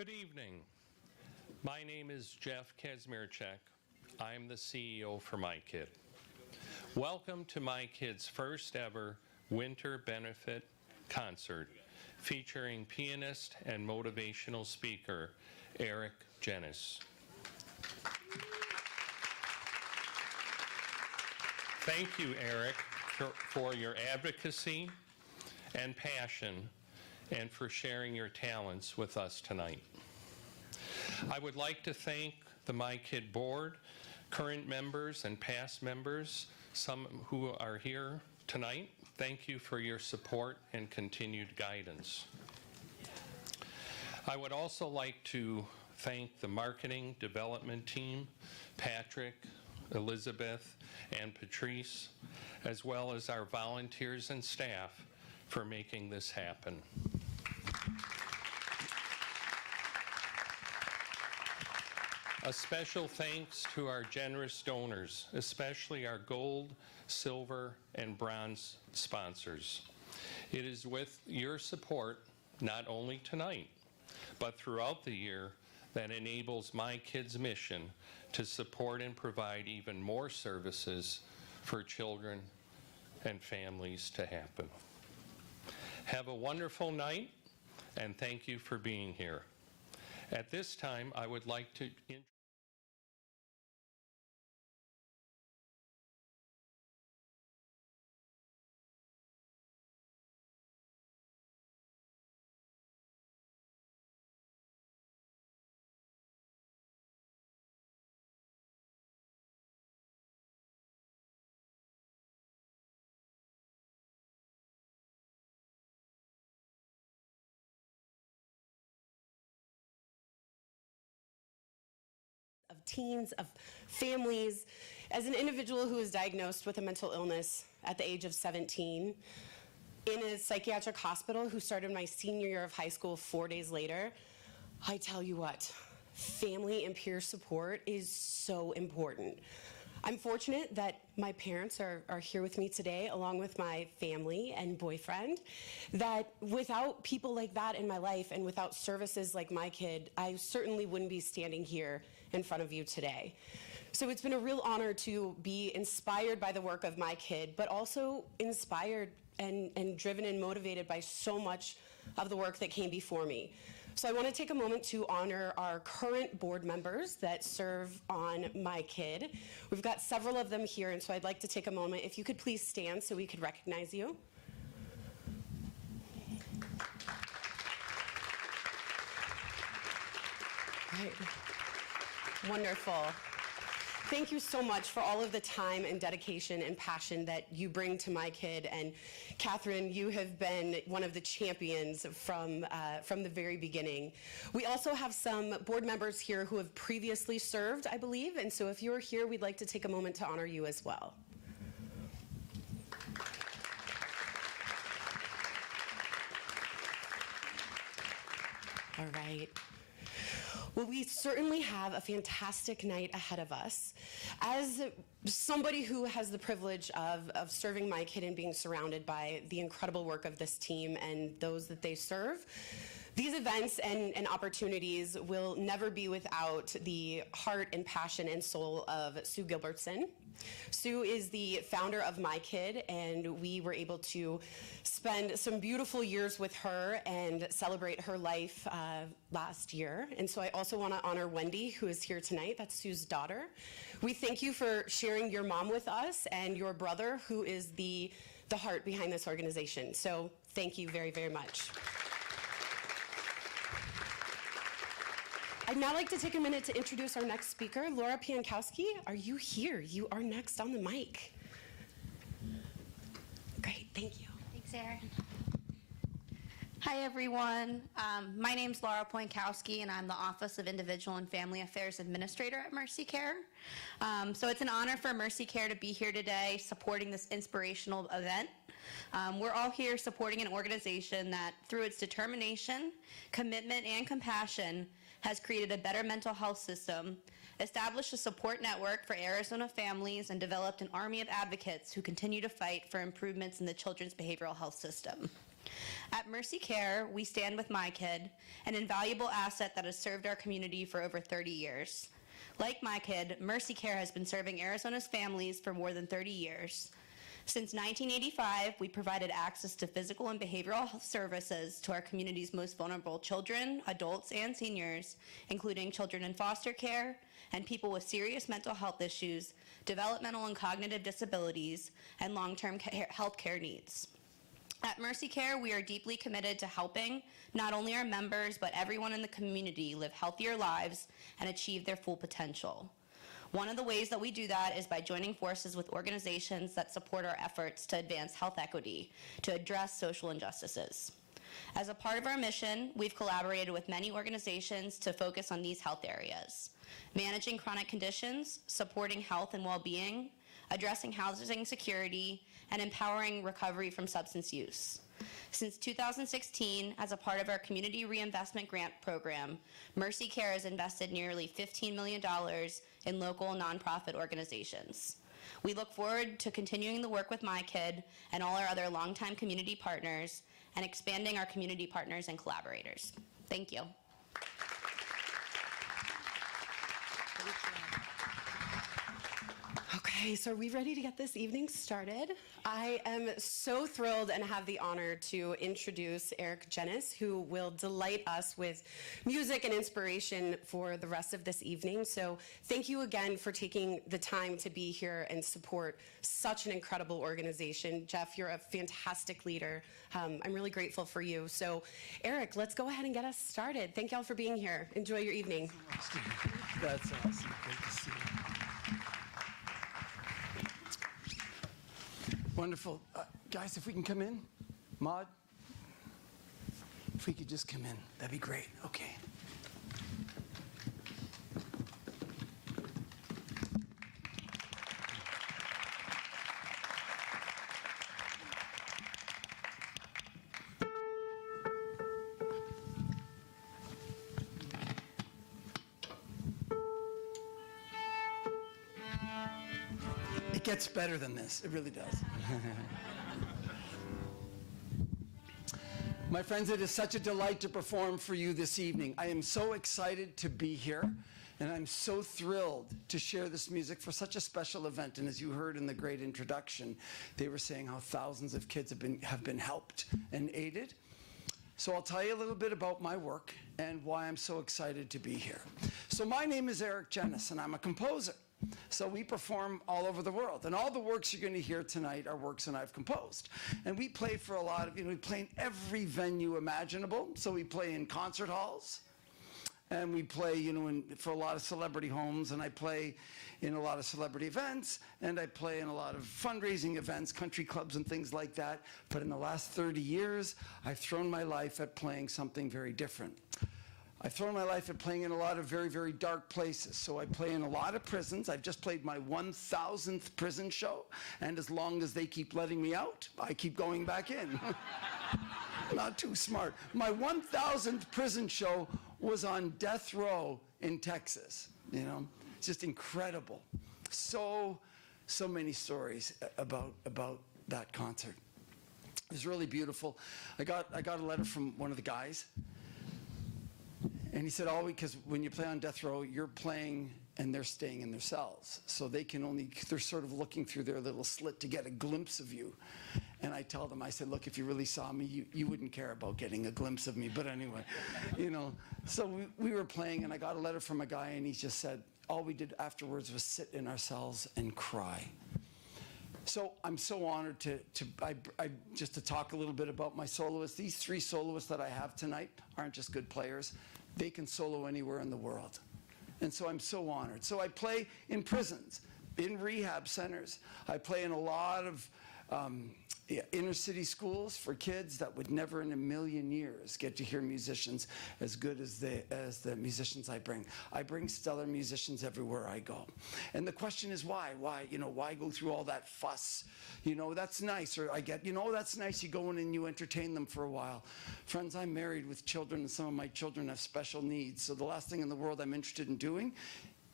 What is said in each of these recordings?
Good evening. My name is Jeff Kazmierczak. I'm the CEO for MIKID. Welcome to MIKID's first ever winter benefit concert featuring pianist and motivational speaker Eric Genuis. Thank you, Eric, for your advocacy and passion and for sharing your talents with us tonight. I would like to thank the MIKID board, current members and past members, some who are here tonight. Thank you for your support and continued guidance. I would also like to thank the marketing development team, Patrick, Elizabeth, and Patrice, as well as our volunteers and staff for making this happen. A special thanks to our generous donors, especially our gold, silver, and bronze sponsors. It is with your support, not only tonight, but throughout the year, that enables MIKID's mission to support and provide even more services for children and families to happen. Have a wonderful night, and thank you for being here. At this time, I would like to of teens, of families. As an individual who was diagnosed with a mental illness at the age of 17 in a psychiatric hospital, who started my senior year of high school 4 days later, I tell you what, family and peer support is so important. I'm fortunate that my parents are here with me today, along with my family and boyfriend, that without people like that in my life and without services like MIKID, I certainly wouldn't be standing here in front of you today. So it's been a real honor to be inspired by the work of MIKID, but also inspired and driven and motivated by so much of the work that came before me. So I want to take a moment to honor our current board members that serve on MIKID. We've got several of them here, and so I'd like to take a moment. If you could please stand so we could recognize you. Right. Wonderful. Thank you so much for all of the time and dedication and passion that you bring to MIKID. And Catherine, you have been one of the champions from the very beginning. We also have some board members here who have previously served, I believe. And so if you're here, we'd like to take a moment to honor you as well. All right. Well, we certainly have a fantastic night ahead of us. As somebody who has the privilege of serving MIKID and being surrounded by the incredible work of this team and those that they serve, these events and opportunities will never be without the heart and passion and soul of Sue Gilbertson. Sue is the founder of MIKID, and we were able to spend some beautiful years with her and celebrate her life last year. And so I also want to honor Wendy, who is here tonight. That's Sue's daughter. We thank you for sharing your mom with us and your brother, who is the heart behind this organization. So thank you very, very much. I'd now like to take a minute to introduce our next speaker, Laura Piankowski. Are you here? You are next on the mic. Great, thank you. Thanks, Erin. Hi, everyone. My name's Laura Piankowski, and I'm the Office of Individual and Family Affairs Administrator at Mercy Care. So it's an honor for Mercy Care to be here today supporting this inspirational event. We're all here supporting an organization that, through its determination, commitment, and compassion, has created a better mental health system established a support network for Arizona families, and developed an army of advocates who continue to fight for improvements in the children's behavioral health system. At Mercy Care, we stand with MIKID, an invaluable asset that has served our community for over 30 years. Like MIKID, Mercy Care has been serving Arizona's families for more than 30 years. Since 1985, we provided access to physical and behavioral health services to our community's most vulnerable children, adults, and seniors, including children in foster care and people with serious mental health issues, developmental and cognitive disabilities, and long-term health care needs. At Mercy Care, we are deeply committed to helping not only our members, but everyone in the community live healthier lives and achieve their full potential. One of the ways that we do that is by joining forces with organizations that support our efforts to advance health equity, to address social injustices. As a part of our mission, we've collaborated with many organizations to focus on these health areas: managing chronic conditions, supporting health and well-being, addressing housing security, and empowering recovery from substance use. Since 2016, as a part of our Community Reinvestment Grant Program, Mercy Care has invested nearly $15 million in local nonprofit organizations. We look forward to continuing the work with MIKID and all our other longtime community partners and expanding our community partners and collaborators. Thank you. Okay, so are we ready to get this evening started? I am so thrilled and have the honor to introduce Eric Genuis, who will delight us with music and inspiration for the rest of this evening. So thank you again for taking the time to be here and support such an incredible organization. Jeff, you're a fantastic leader. I'm really grateful for you. So Eric, let's go ahead and get us started. Thank y'all for being here. Enjoy your evening. That's awesome. Great to see you. Wonderful. Guys, if we can come in. Maud, if we could just come in, that'd be great. Okay. It gets better than this. It really does. My friends, it is such a delight to perform for you this evening. I am so excited to be here, and I'm so thrilled to share this music for such a special event. And as you heard in the great introduction, they were saying how thousands of kids have been helped and aided. So I'll tell you a little bit about my work and why I'm so excited to be here. So my name is Eric Genuis, and I'm a composer. So we perform all over the world. And all the works you're going to hear tonight are works that I've composed. And we play for a lot of, we play in every venue imaginable. So we play in concert halls. And we play, for a lot of celebrity homes. And I play in a lot of celebrity events. And I play in a lot of fundraising events, country clubs and things like that. But in the last 30 years, I've thrown my life at playing something very different. I've thrown my life at playing in a lot of very, very dark places. So I play in a lot of prisons. I've just played my 1,000th prison show. And as long as they keep letting me out, I keep going back in. Not too smart. My 1,000th prison show was on death row in Texas. It's just incredible. So many stories about that concert. It was really beautiful. I got a letter from one of the guys. And he said, because when you play on death row, you're playing and they're staying in their cells. So they're sort of looking through their little slit to get a glimpse of you. And I tell them, I said, look, if you really saw me, you wouldn't care about getting a glimpse of me. But anyway, So we were playing, and I got a letter from a guy, and he just said, all we did afterwards was sit in our cells and cry. So I'm so honored just to talk a little bit about my soloists. These 3 soloists that I have tonight aren't just good players. They can solo anywhere in the world. And so I'm so honored. So I play in prisons, in rehab centers. I play in a lot of inner city schools for kids that would never in a million years get to hear musicians as good as the musicians I bring. I bring stellar musicians everywhere I go. And the question is why? Why go through all that fuss? That's nice. Or I get, that's nice. You go in and you entertain them for a while. Friends, I'm married with children, and some of my children have special needs. So the last thing in the world I'm interested in doing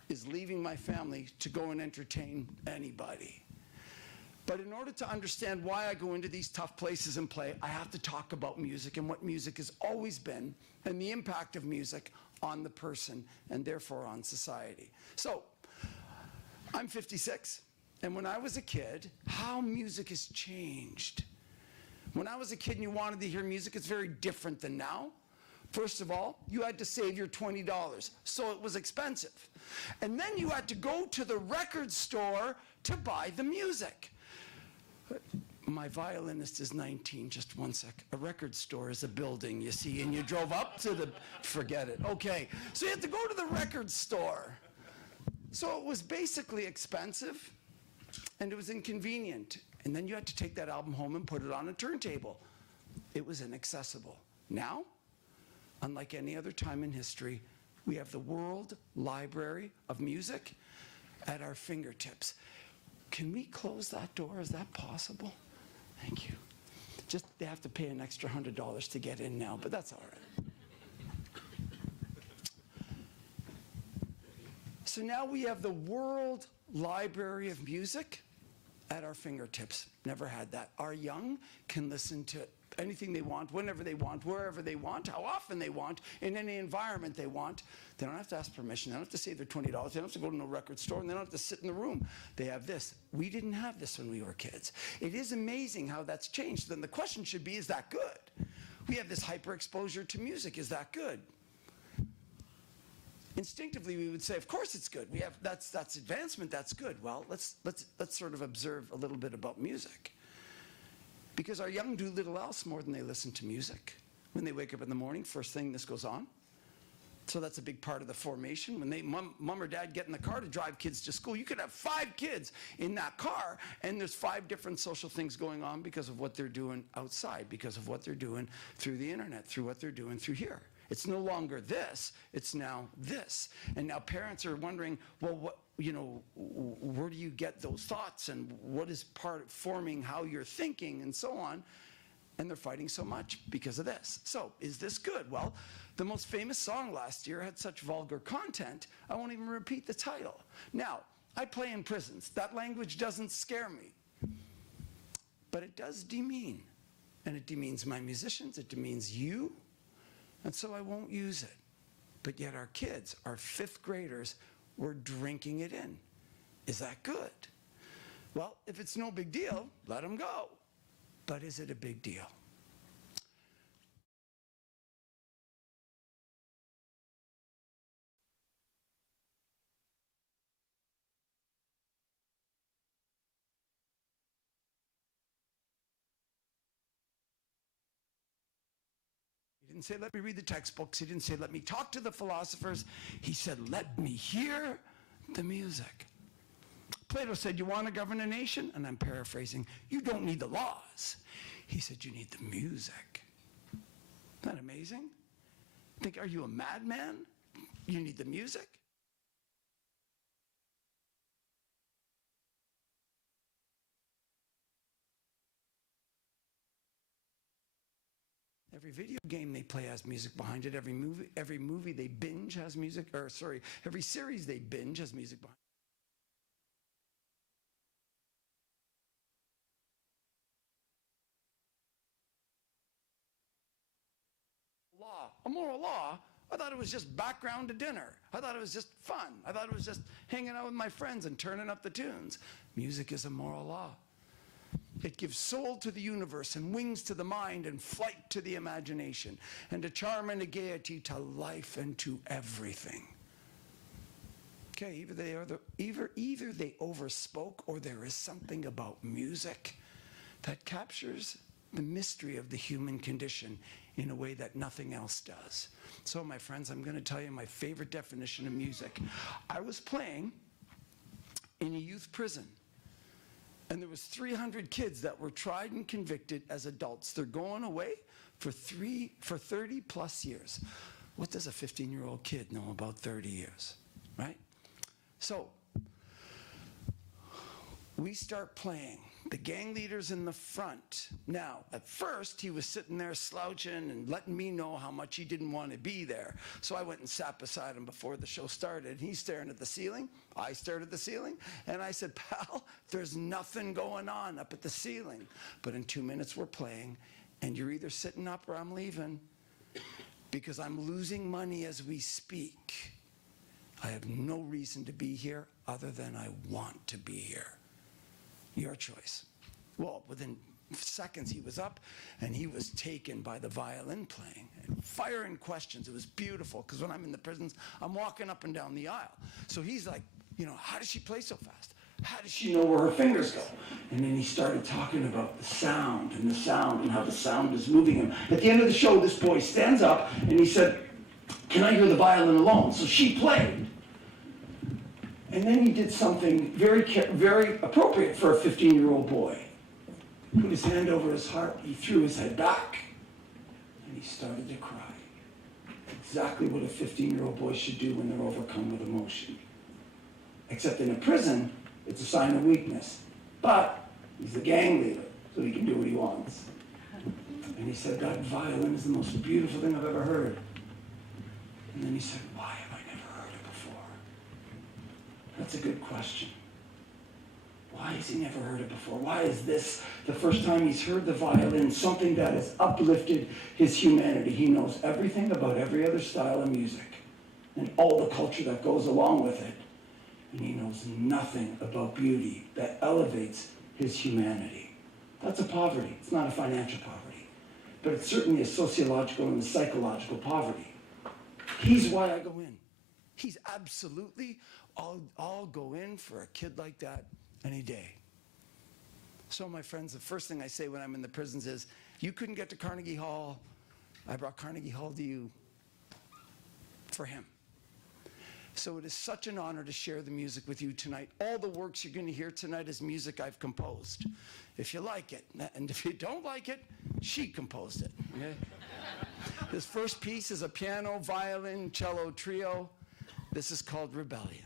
is leaving my family to go and entertain anybody. But in order to understand why I go into these tough places and play, I have to talk about music and what music has always been and the impact of music on the person and therefore on society. So, I'm 56, and when I was a kid, how music has changed. When I was a kid and you wanted to hear music, it's very different than now. First of all, you had to save your $20, so it was expensive. And then you had to go to the record store to buy the music. My violinist is 19, just one sec. A record store is a building, you see, and you drove up to the, forget it. Okay, so you had to go to the record store. So it was basically expensive, and it was inconvenient. And then you had to take that album home and put it on a turntable. It was inaccessible. Now, unlike any other time in history, we have the World Library of Music at our fingertips. Can we close that door? Is that possible? Thank you. Just, they have to pay an extra $100 to get in now, but that's all right. So now we have the World Library of Music at our fingertips. Never had that. Our young can listen to anything they want, whenever they want, wherever they want, how often they want, in any environment they want. They don't have to ask permission. They don't have to save their $20. They don't have to go to no record store, and they don't have to sit in the room. They have this. We didn't have this when we were kids. It is amazing how that's changed. Then the question should be, is that good? We have this hyper exposure to music. Is that good? Instinctively, we would say, of course it's good. We have, that's advancement, that's good. Well, let's sort of observe a little bit about music. Because our young do little else more than they listen to music. When they wake up in the morning, first thing, this goes on. So that's a big part of the formation. When they, mom or dad get in the car to drive kids to school, you could have 5 kids in that car, and there's 5 different social things going on because of what they're doing outside, because of what they're doing through the internet, through what they're doing through here. It's no longer this, it's now this. And now parents are wondering, well, what, you know, where do you get those thoughts, and what is part of forming how you're thinking, and so on. And they're fighting so much because of this. So, is this good? Well, the most famous song last year had such vulgar content, I won't even repeat the title. Now, I play in prisons. That language doesn't scare me. But it does demean. And it demeans my musicians, it demeans you, and so I won't use it. But yet our kids, our 5th graders, were drinking it in. Is that good? Well, if it's no big deal, let them go. But is it a big deal? He didn't say, let me read the textbooks. He didn't say, let me talk to the philosophers. He said, let me hear the music. Plato said, you want to govern a nation? And I'm paraphrasing, you don't need the laws. He said, you need the music. Isn't that amazing? Think, are you a madman? You need the music? Every video game they play has music behind it. Every movie they binge has music, or sorry, every series they binge has music behind it. A moral law, I thought it was just background to dinner. I thought it was just fun. I thought it was just hanging out with my friends and turning up the tunes. Music is a moral law. It gives soul to the universe and wings to the mind and flight to the imagination and a charm and a gaiety to life and to everything. Okay, either they overspoke, or there is something about music that captures the mystery of the human condition in a way that nothing else does. So, my friends, I'm going to tell you my favorite definition of music. I was playing in a youth prison, and there was 300 kids that were tried and convicted as adults. They're going away for 30 plus years. What does a 15-year-old kid know about 30 years, right? So, we start playing. The gang leader's in the front. Now, at first, he was sitting there slouching and letting me know how much he didn't want to be there. So I went and sat beside him before the show started. He's staring at the ceiling. I stared at the ceiling. And I said, pal, there's nothing going on up at the ceiling. But in 2 minutes, we're playing. And you're either sitting up or I'm leaving. Because I'm losing money as we speak. I have no reason to be here other than I want to be here. Your choice. Well, within seconds he was up and he was taken by the violin playing and firing questions. It was beautiful because when I'm in the prisons, I'm walking up and down the aisle. So he's like, you know, how does she play so fast? How does she know where her fingers go? And then he started talking about the sound and how the sound is moving him. At the end of the show, this boy stands up and he said, can I hear the violin alone? So she played. And then he did something very appropriate for a 15-year-old boy. He put his hand over his heart, he threw his head back, and he started to cry. Exactly what a 15-year-old boy should do when they're overcome with emotion. Except in a prison, it's a sign of weakness. But he's the gang leader, so he can do what he wants. And he said, that violin is the most beautiful thing I've ever heard. And then he said, why have I never heard it before? That's a good question. Why has he never heard it before? Why is this the first time he's heard the violin, something that has uplifted his humanity? He knows everything about every other style of music and all the culture that goes along with it. And he knows nothing about beauty that elevates his humanity. That's a poverty. It's not a financial poverty. But it's certainly a sociological and a psychological poverty. He's why I go in. He's absolutely, I'll go in for a kid like that any day. So my friends, the first thing I say when I'm in the prisons is, you couldn't get to Carnegie Hall. I brought Carnegie Hall to you for him. So it is such an honor to share the music with you tonight. All the works you're going to hear tonight is music I've composed. If you like it, and if you don't like it, she composed it. Okay? This first piece is a piano, violin, cello trio. This is called Rebellion.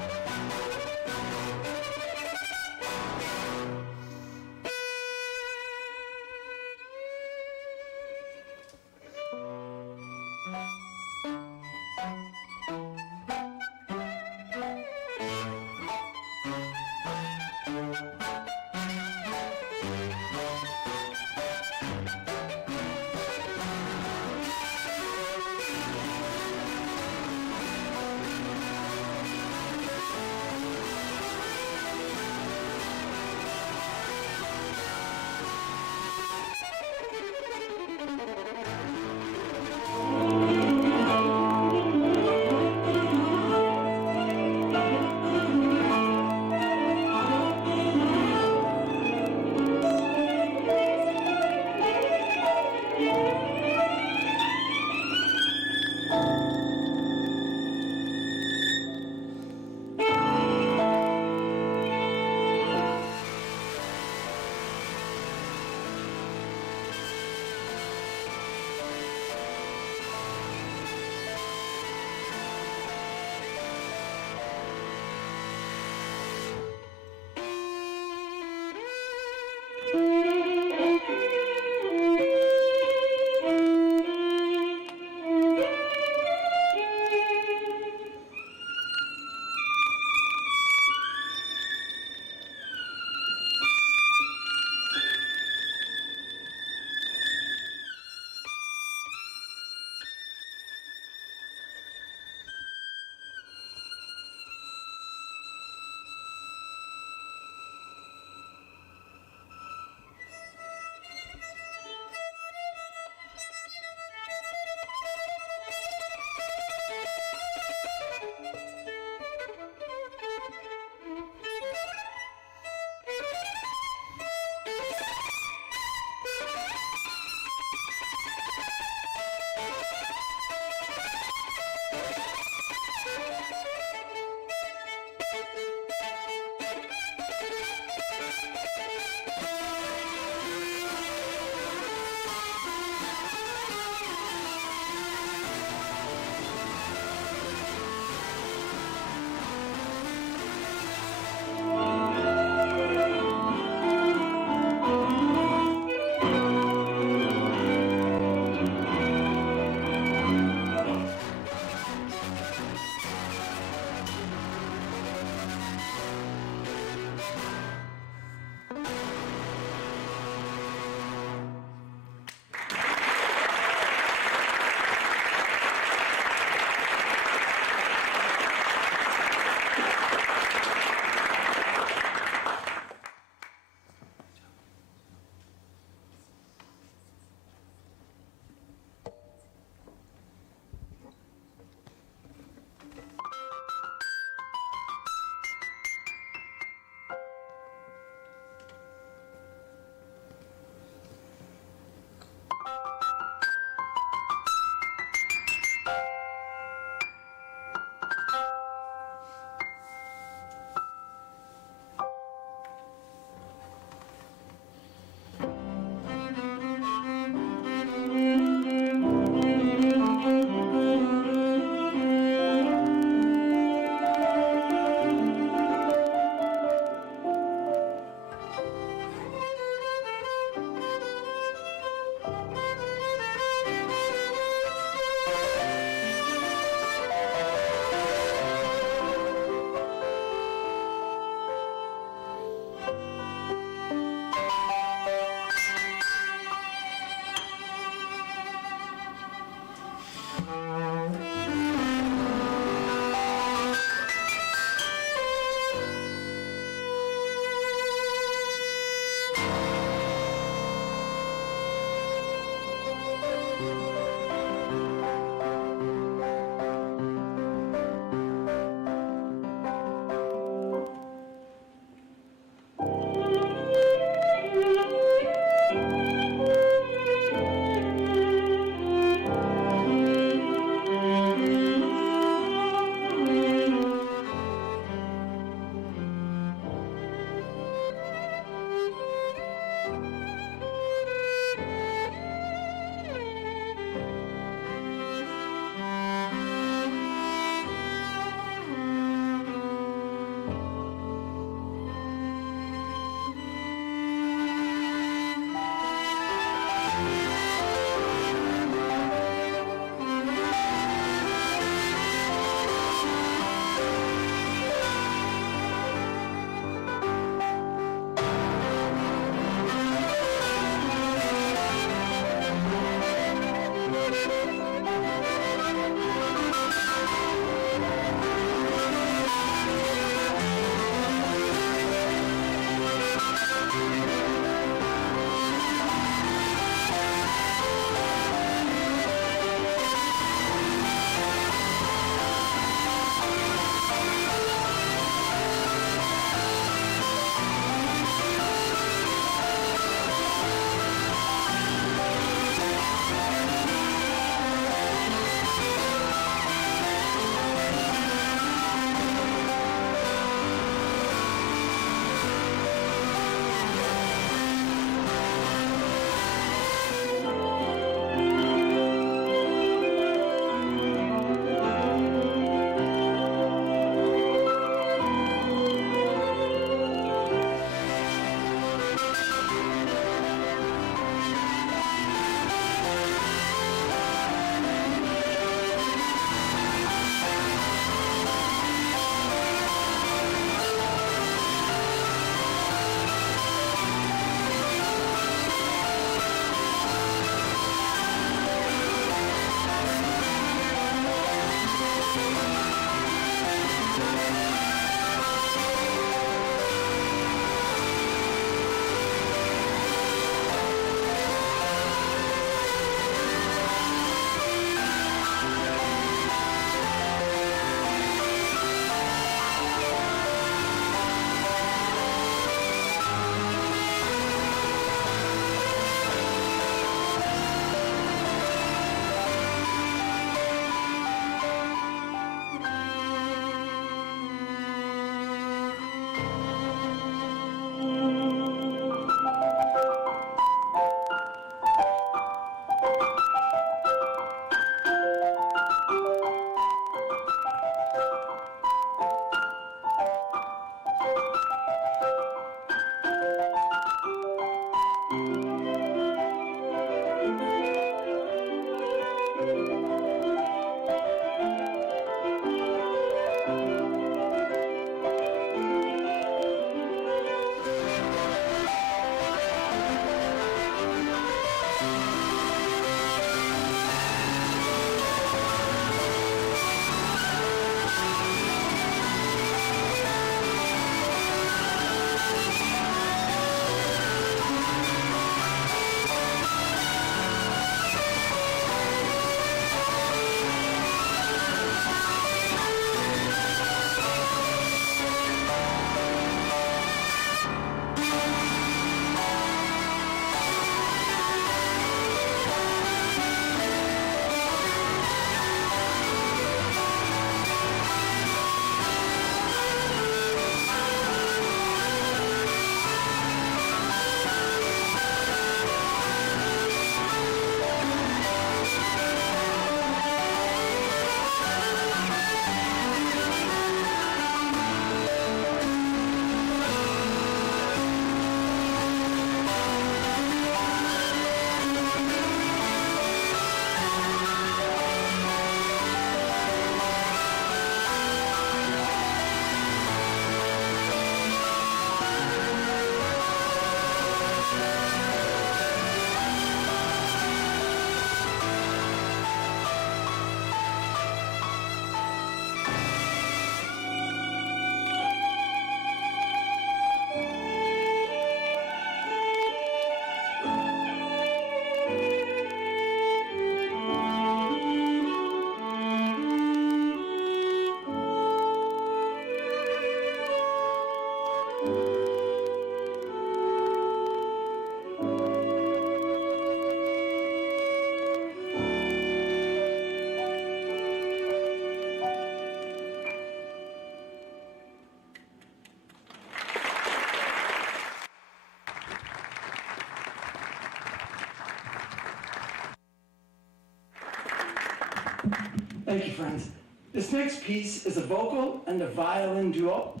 Thank you, friends. This next piece is a vocal and a violin duo.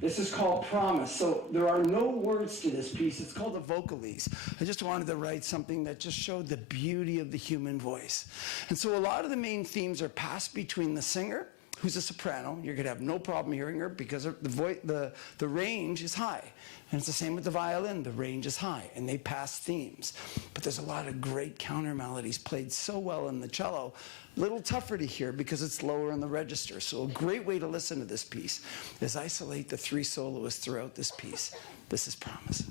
This is called Promise. So there are no words to this piece. It's called a vocalese. I just wanted to write something that just showed the beauty of the human voice. And so a lot of the main themes are passed between the singer, who's a soprano. You're going to have no problem hearing her because the range is high. And it's the same with the violin. The range is high, and they pass themes. But there's a lot of great counter melodies played so well in the cello. A little tougher to hear because it's lower in the register. So a great way to listen to this piece is isolate the three soloists throughout this piece. This is Promise.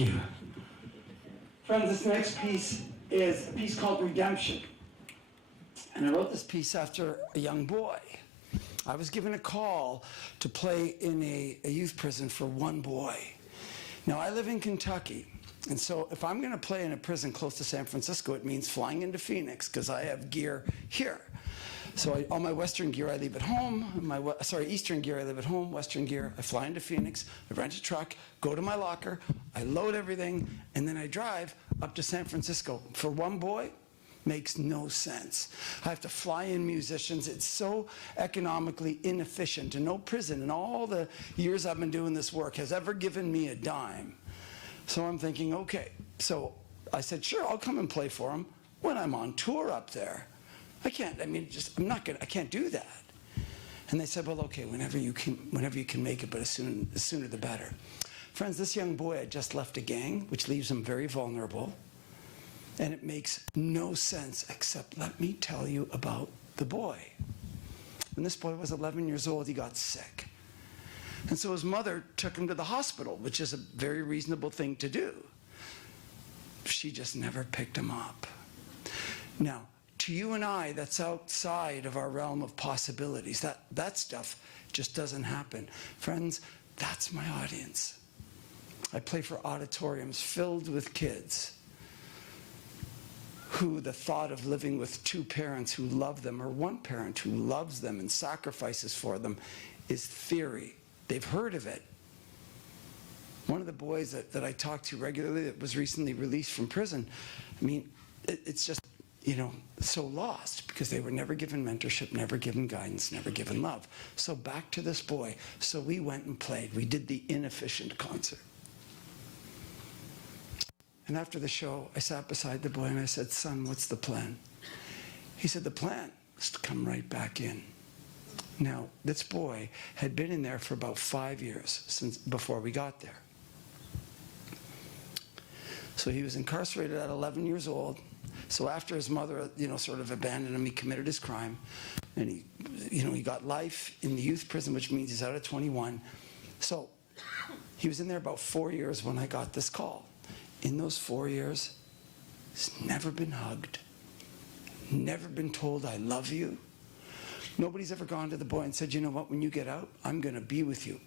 you. Friends, this next piece is a piece called Redemption. And I wrote this piece after a young boy. I was given a call to play in a youth prison for one boy. Now, I live in Kentucky, and so if I'm going to play in a prison close to San Francisco, it means flying into Phoenix because I have gear here. So all my Western gear I leave at home, Eastern gear I leave at home, Western gear I fly into Phoenix, I rent a truck, go to my locker, I load everything, and then I drive up to San Francisco. For one boy, makes no sense. I have to fly in musicians. It's so economically inefficient, and no prison in all the years I've been doing this work has ever given me a dime. So I'm thinking, okay. So I said, sure, I'll come and play for them when I'm on tour up there. I can't do that. And they said, well, okay, whenever you can make it, but the sooner the better. Friends, this young boy had just left a gang, which leaves him very vulnerable. And it makes no sense, except let me tell you about the boy. When this boy was 11 years old, he got sick. And so his mother took him to the hospital, which is a very reasonable thing to do. She just never picked him up. Now, to you and I, that's outside of our realm of possibilities. That stuff just doesn't happen. Friends, that's my audience. I play for auditoriums filled with kids who the thought of living with two parents who love them, or one parent who loves them and sacrifices for them, is theory. They've heard of it. One of the boys that I talk to regularly that was recently released from prison, I mean, it's just, so lost because they were never given mentorship, never given guidance, never given love. So back to this boy. So we went and played. We did the inefficient concert. And after the show, I sat beside the boy and I said, son, what's the plan? He said, the plan is to come right back in. Now, this boy had been in there for about 5 years before we got there. So he was incarcerated at 11 years old. So after his mother, sort of abandoned him, he committed his crime. And he got life in the youth prison, which means he's out at 21. So he was in there about 4 years when I got this call. In those 4 years, he's never been hugged, never been told I love you. Nobody's ever gone to the boy and said, you know what, when you get out, I'm going to be with you.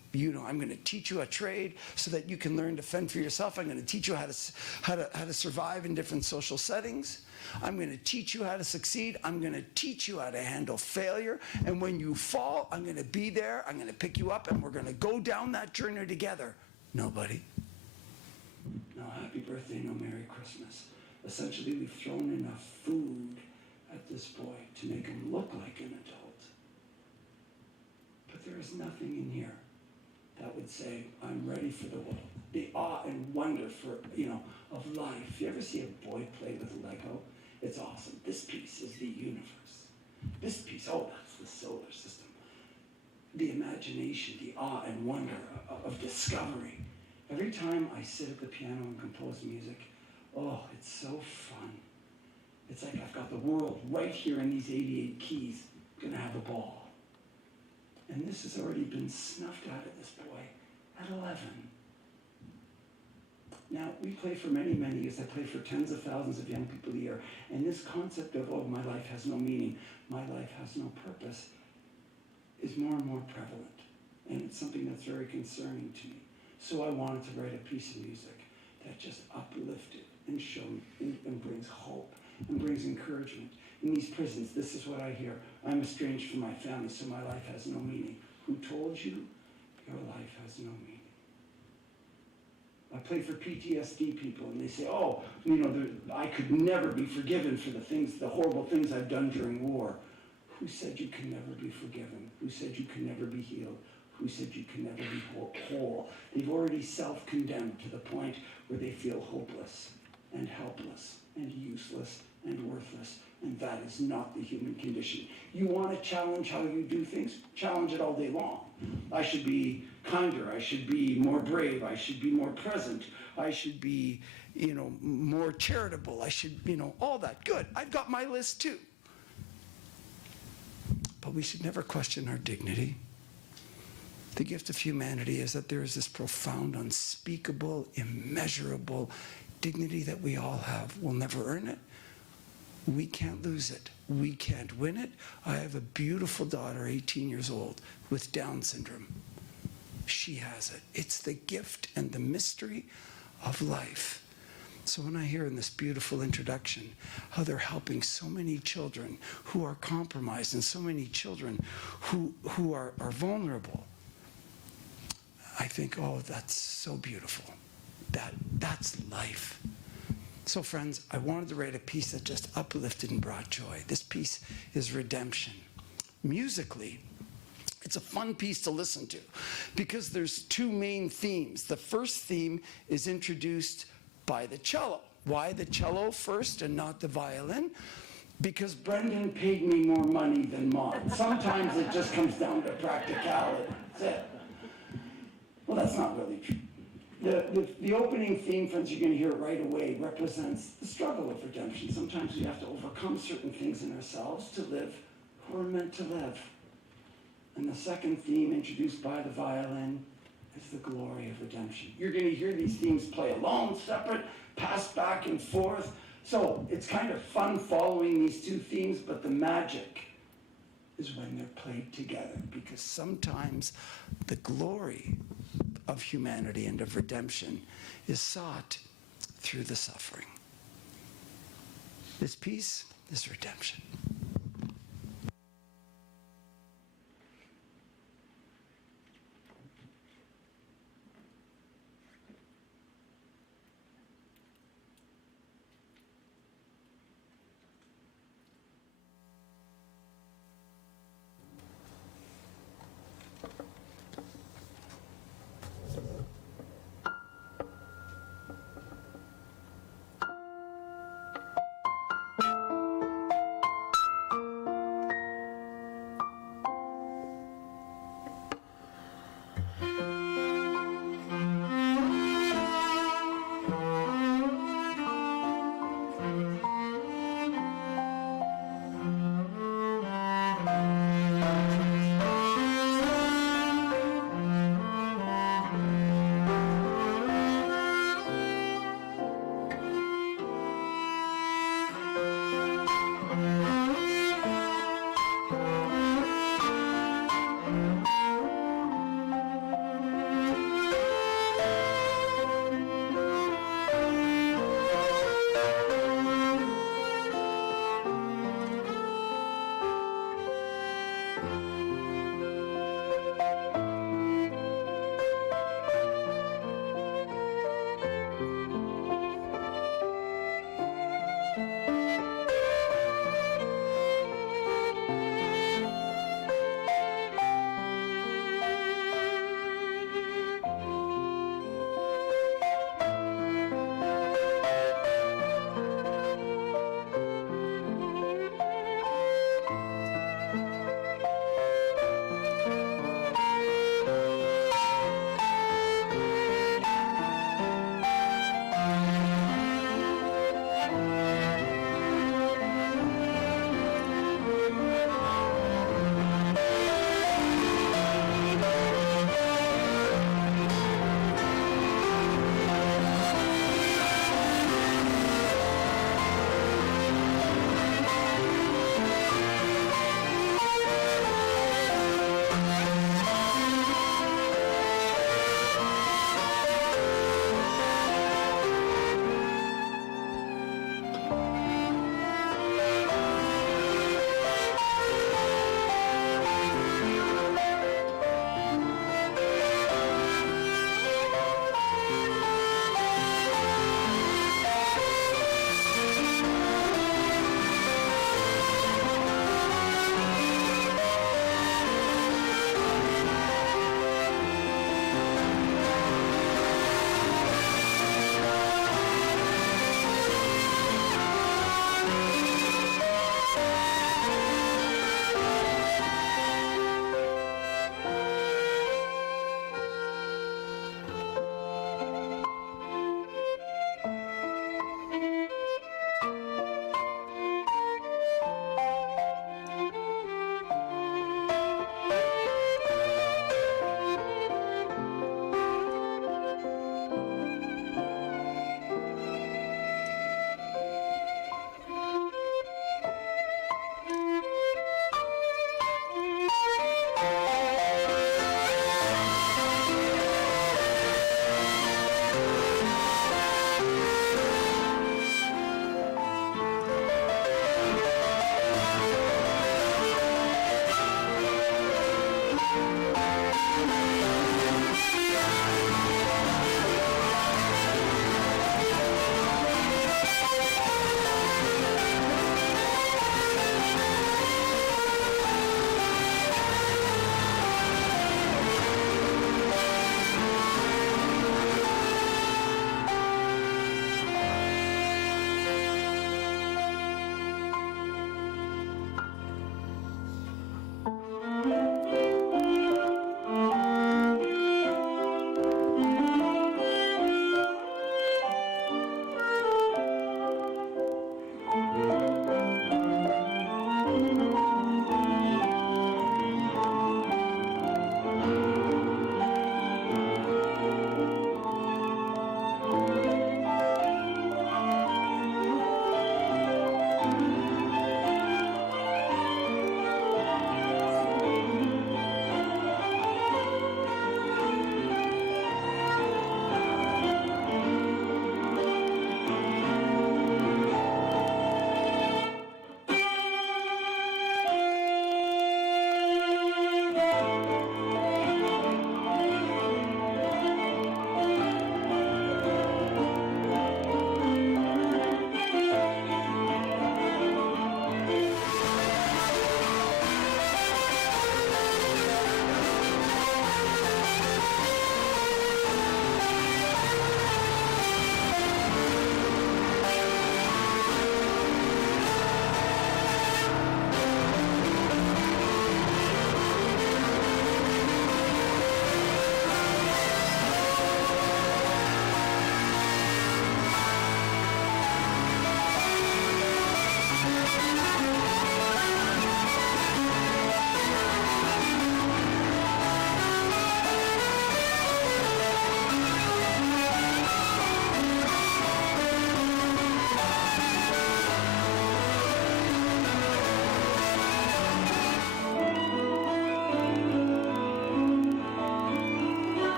I'm going to teach you a trade so that you can learn to fend for yourself. I'm going to teach you how to survive in different social settings. I'm going to teach you how to succeed. I'm going to teach you how to handle failure. And when you fall, I'm going to be there. I'm going to pick you up, and we're going to go down that journey together. Nobody. No happy birthday, no Merry Christmas. Essentially, we've thrown enough food at this boy to make him look like an adult. But there is nothing in here that would say, I'm ready for the world. The awe and wonder of life. You ever see a boy play with Lego? It's awesome. This piece is the universe. This piece, that's the solar system. The imagination, the awe and wonder of discovery. Every time I sit at the piano and compose music, it's so fun. It's like I've got the world right here in these 88 keys. I'm going to have a ball. And this has already been snuffed out of this boy at 11. Now, we play for many, many years. I play for tens of thousands of young people a year. And this concept of, my life has no meaning, my life has no purpose, is more and more prevalent. And it's something that's very concerning to me. So I wanted to write a piece of music that just uplifted and showed and brings hope and brings encouragement. In these prisons, this is what I hear. I'm estranged from my family, so my life has no meaning. Who told you? Your life has no meaning. I play for PTSD people, and they say, I could never be forgiven for the horrible things I've done during war. Who said you can never be forgiven? Who said you can never be healed? Who said you can never be whole? They've already self-condemned to the point where they feel hopeless and helpless and useless and worthless. And that is not the human condition. You want to challenge how you do things? Challenge it all day long. I should be kinder. I should be more brave. I should be more present. I should be, more charitable. I should, all that. Good. I've got my list too. But we should never question our dignity. The gift of humanity is that there is this profound, unspeakable, immeasurable dignity that we all have. We'll never earn it. We can't lose it. We can't win it. I have a beautiful daughter, 18 years old, with Down syndrome. She has it. It's the gift and the mystery of life. So when I hear in this beautiful introduction how they're helping so many children who are compromised and so many children who are vulnerable, I think, oh, that's so beautiful. That's life. So friends, I wanted to write a piece that just uplifted and brought joy. This piece is redemption. Musically, it's a fun piece to listen to because there's two main themes. The first theme is introduced by the cello. Why the cello first and not the violin? Because Brendan paid me more money than Maud. Sometimes it just comes down to practicality. That's it. Well, that's not really true. The opening theme, friends, you're going to hear it right away, represents the struggle of redemption. Sometimes we have to overcome certain things in ourselves to live who we're meant to live. And the second theme, introduced by the violin, is the glory of redemption. You're going to hear these themes play alone, separate, passed back and forth. So it's kind of fun following these two themes, but the magic is when they're played together, because sometimes the glory of humanity and of redemption is sought through the suffering. This piece is redemption.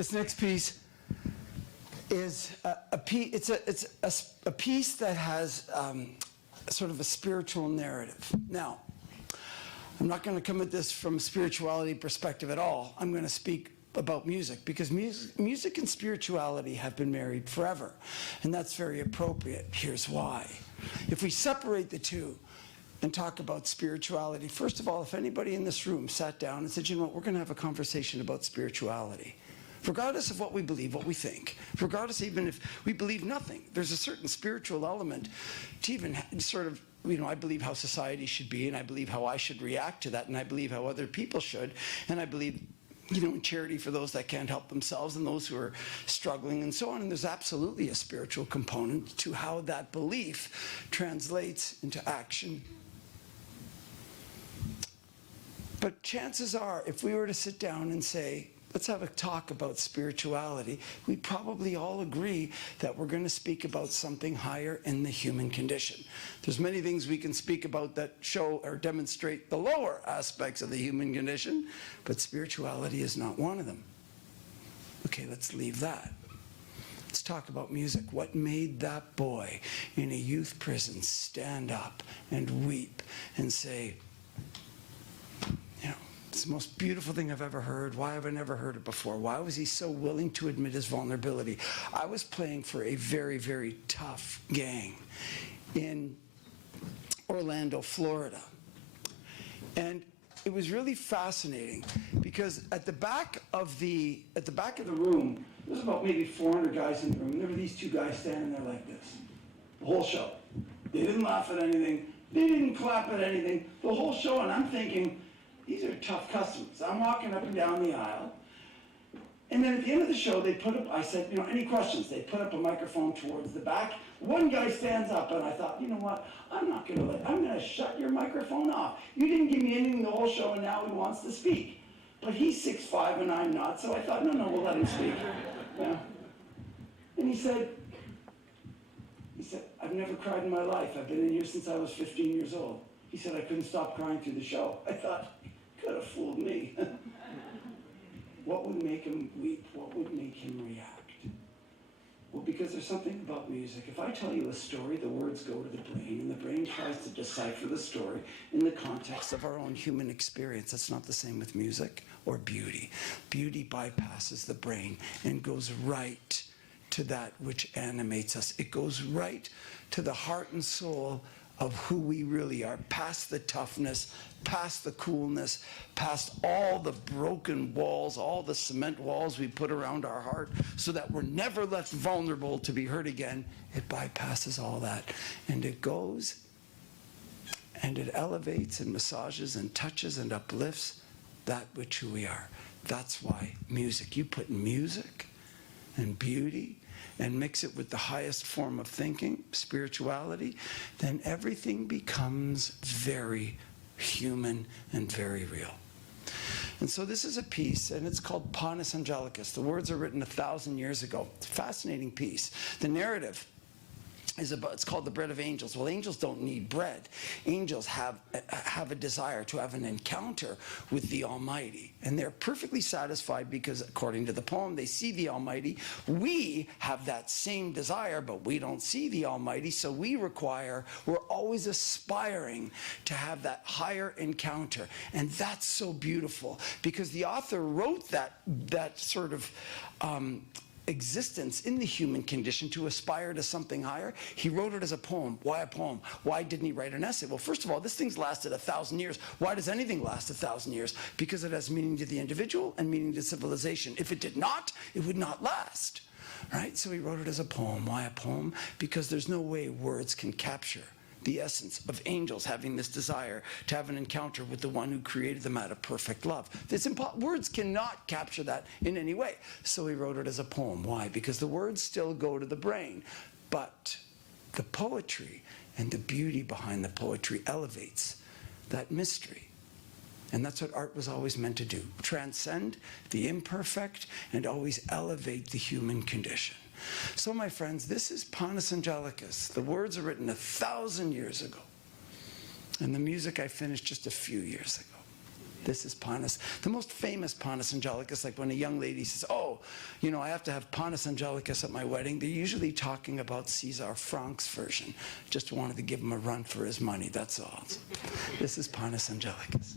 This next piece is a piece. It's a piece that has sort of a spiritual narrative. Now, I'm not going to come at this from a spirituality perspective at all. I'm going to speak about music, because music and spirituality have been married forever, and that's very appropriate. Here's why. If we separate the two and talk about spirituality, first of all, if anybody in this room sat down and said, you know what, we're going to have a conversation about spirituality, regardless of what we believe, what we think, regardless even if we believe nothing, there's a certain spiritual element to even sort of, you know, I believe how society should be, and I believe how I should react to that, and I believe how other people should, and I believe, you know, in charity for those that can't help themselves and those who are struggling and so on. And there's absolutely a spiritual component to how that belief translates into action. But chances are, if we were to sit down and say, let's have a talk about spirituality, we'd probably all agree that we're going to speak about something higher in the human condition. There's many things we can speak about that show or demonstrate the lower aspects of the human condition, but spirituality is not one of them. Okay, let's leave that. Let's talk about music. What made that boy in a youth prison stand up and weep and say, it's the most beautiful thing I've ever heard. Why have I never heard it before? Why was he so willing to admit his vulnerability? I was playing for a very, very tough gang in Orlando, Florida. And it was really fascinating because at the back of the room, there was about maybe 400 guys in the room. And there were these two guys standing there like this, the whole show. They didn't laugh at anything. They didn't clap at anything. The whole show, and I'm thinking, these are tough customers. I'm walking up and down the aisle. And then at the end of the show, they put up, I said, you know, any questions? They put up a microphone towards the back. One guy stands up, and I thought, you know what? I'm going to shut your microphone off. You didn't give me anything the whole show, and now he wants to speak. But he's 6'5", and I'm not, so I thought, no, we'll let him speak. Yeah. And he said, I've never cried in my life. I've been in here since I was 15 years old. He said, I couldn't stop crying through the show. I thought, could have fooled me. What would make him weep? What would make him react? Well, because there's something about music. If I tell you a story, the words go to the brain, and the brain tries to decipher the story in the context of our own human experience. That's not the same with music or beauty. Beauty bypasses the brain and goes right to that which animates us. It goes right to the heart and soul of who we really are, past the toughness, past the coolness, past all the broken walls, all the cement walls we put around our heart so that we're never left vulnerable to be hurt again. It bypasses all that. And it goes and it elevates and massages and touches and uplifts that which who we are. That's why music. You put music and beauty and mix it with the highest form of thinking, spirituality, then everything becomes very human and very real. And so this is a piece, and it's called Panis Angelicus. The words are written 1,000 years ago. It's a fascinating piece. The narrative is about, it's called The Bread of Angels. Well, angels don't need bread. Angels have a desire to have an encounter with the Almighty. And they're perfectly satisfied because, according to the poem, they see the Almighty. We have that same desire, but we don't see the Almighty, so we're always aspiring to have that higher encounter. And that's so beautiful because the author wrote that sort of existence in the human condition to aspire to something higher. He wrote it as a poem. Why a poem? Why didn't he write an essay? Well, first of all, this thing's lasted 1,000 years. Why does anything last 1,000 years? Because it has meaning to the individual and meaning to civilization. If it did not, it would not last. Right? So he wrote it as a poem. Why a poem? Because there's no way words can capture the essence of angels having this desire to have an encounter with the one who created them out of perfect love. Words cannot capture that in any way. So he wrote it as a poem. Why? Because the words still go to the brain, but the poetry and the beauty behind the poetry elevates that mystery. And that's what art was always meant to do. Transcend the imperfect and always elevate the human condition. So, my friends, this is Panis Angelicus. The words are written 1,000 years ago. And the music I finished just a few years ago. This is Panis. The most famous Panis Angelicus, like when a young lady says, oh, you know, I have to have Panis Angelicus at my wedding, they're usually talking about César Franck's version. Just wanted to give him a run for his money, that's all. This is Panis Angelicus.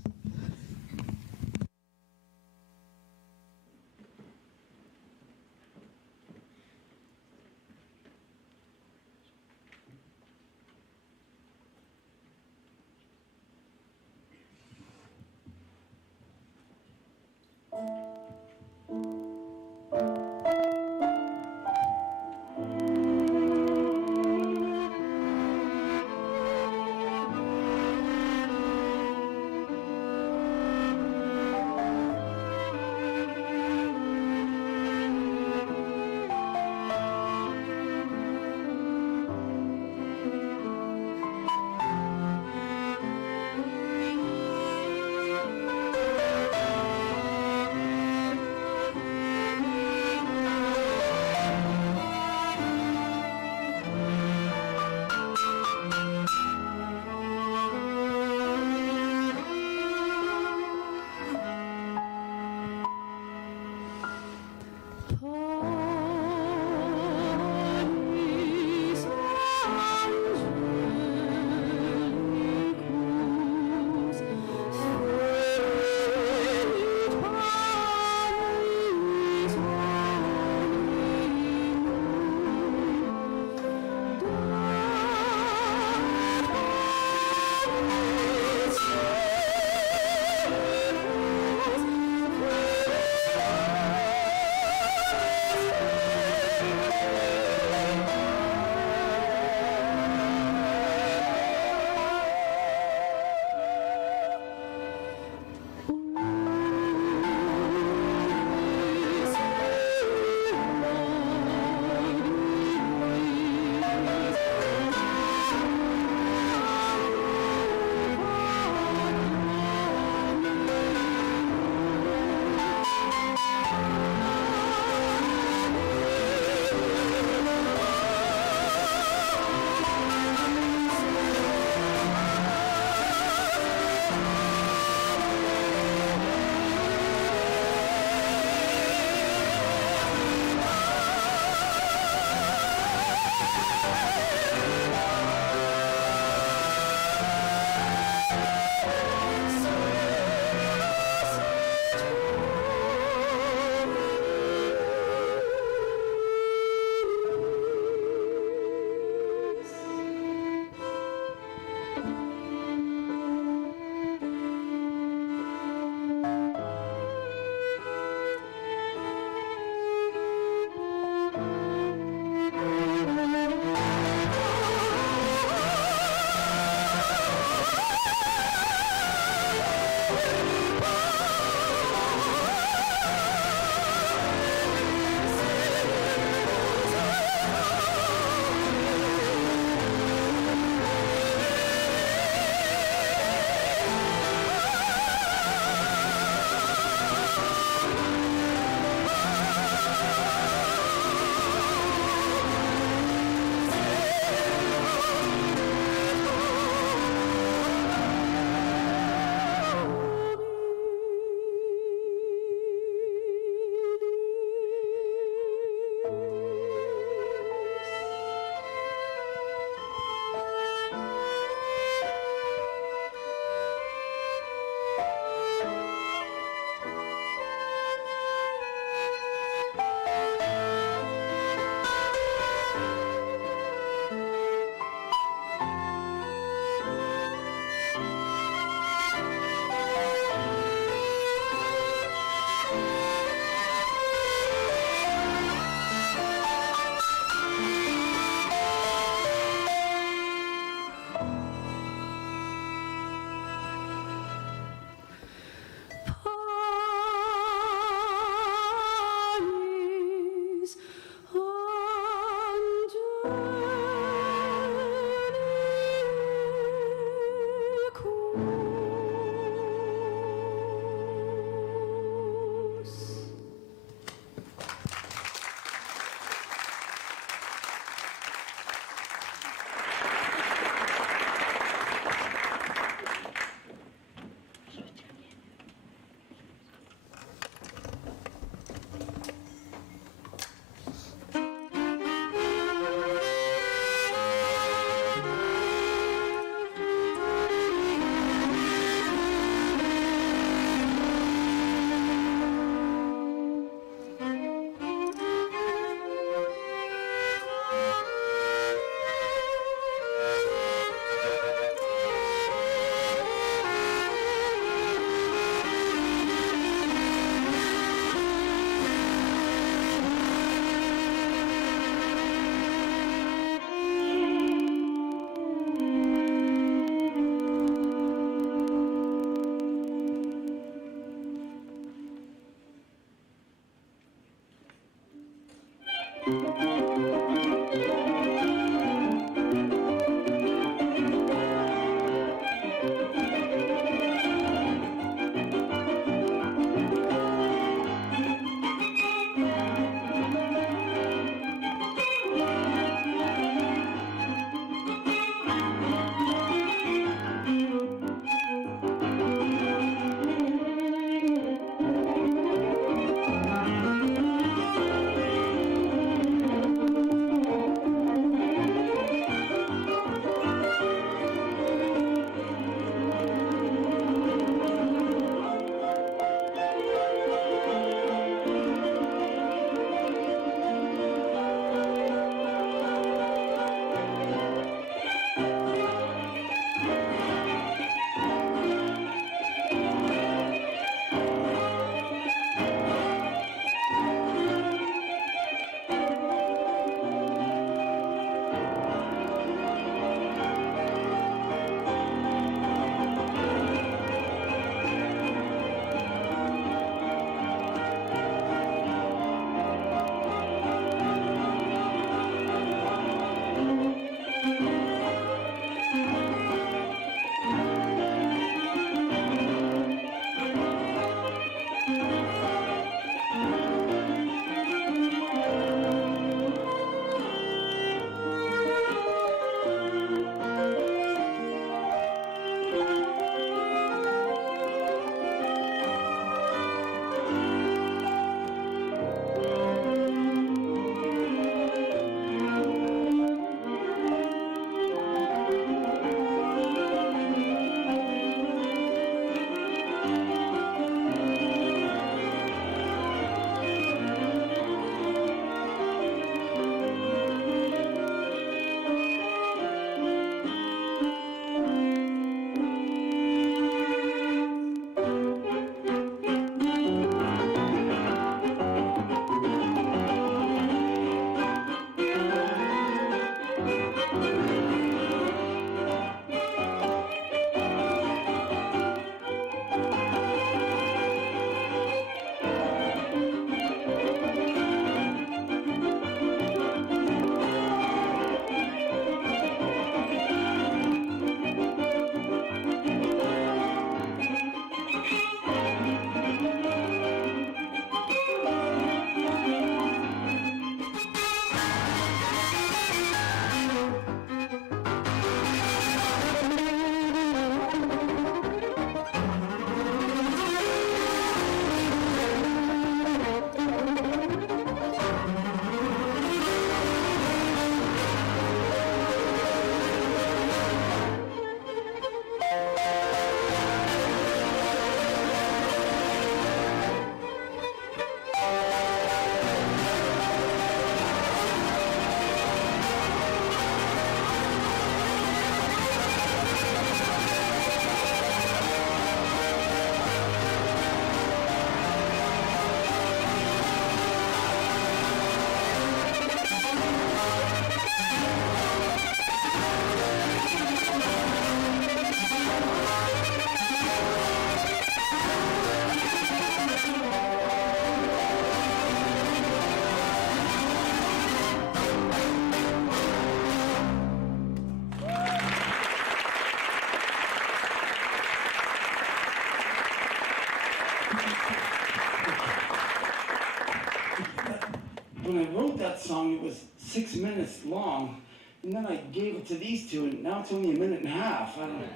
When I wrote that song, it was 6 minutes long, and then I gave it to these two, and now it's only a minute and a half. I don't know.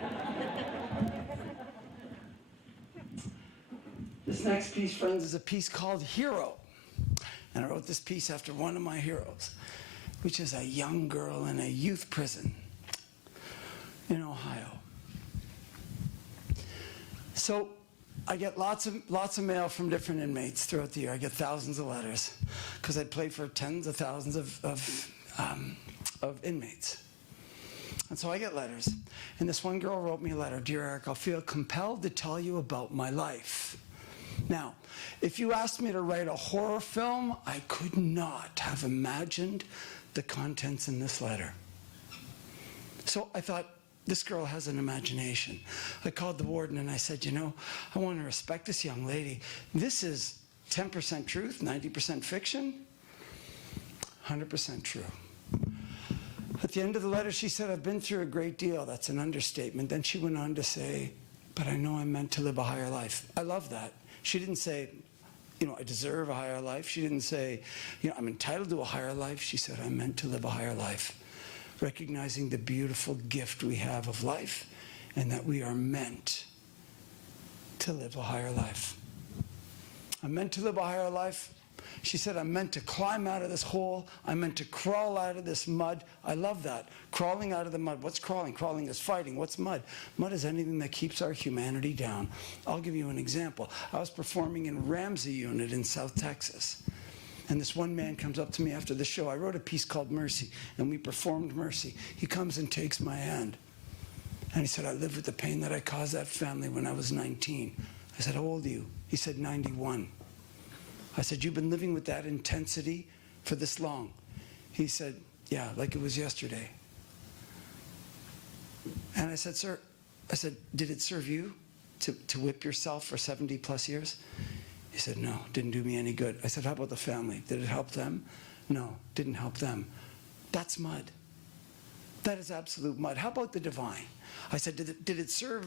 This next piece, friends, is a piece called Hero. And I wrote this piece after one of my heroes, which is a young girl in a youth prison in Ohio. So I get lots of mail from different inmates throughout the year. I get thousands of letters because I play for tens of thousands of inmates. And so I get letters. And this one girl wrote me a letter. Dear Eric, I feel compelled to tell you about my life. Now, if you asked me to write a horror film, I could not have imagined the contents in this letter. So I thought, this girl has an imagination. I called the warden and I said, you know, I want to respect this young lady. This is 10% truth, 90% fiction. 100% true. At the end of the letter, she said, I've been through a great deal. That's an understatement. Then she went on to say, but I know I'm meant to live a higher life. I love that. She didn't say, I deserve a higher life. She didn't say, I'm entitled to a higher life. She said, I'm meant to live a higher life, recognizing the beautiful gift we have of life and that we are meant to live a higher life. I'm meant to live a higher life. She said, I'm meant to climb out of this hole. I'm meant to crawl out of this mud. I love that. Crawling out of the mud. What's crawling? Crawling is fighting. What's mud? Mud is anything that keeps our humanity down. I'll give you an example. I was performing in Ramsey Unit in South Texas. And this one man comes up to me after the show. I wrote a piece called Mercy, and we performed Mercy. He comes and takes my hand. And he said, I lived with the pain that I caused that family when I was 19. I said, how old are you? He said, 91. I said, you've been living with that intensity for this long? He said, yeah, like it was yesterday. And I said, sir, did it serve you to whip yourself for 70 plus years? He said, no, didn't do me any good. I said, how about the family? Did it help them? No, didn't help them. That's mud. That is absolute mud. How about the divine? I said, did it serve,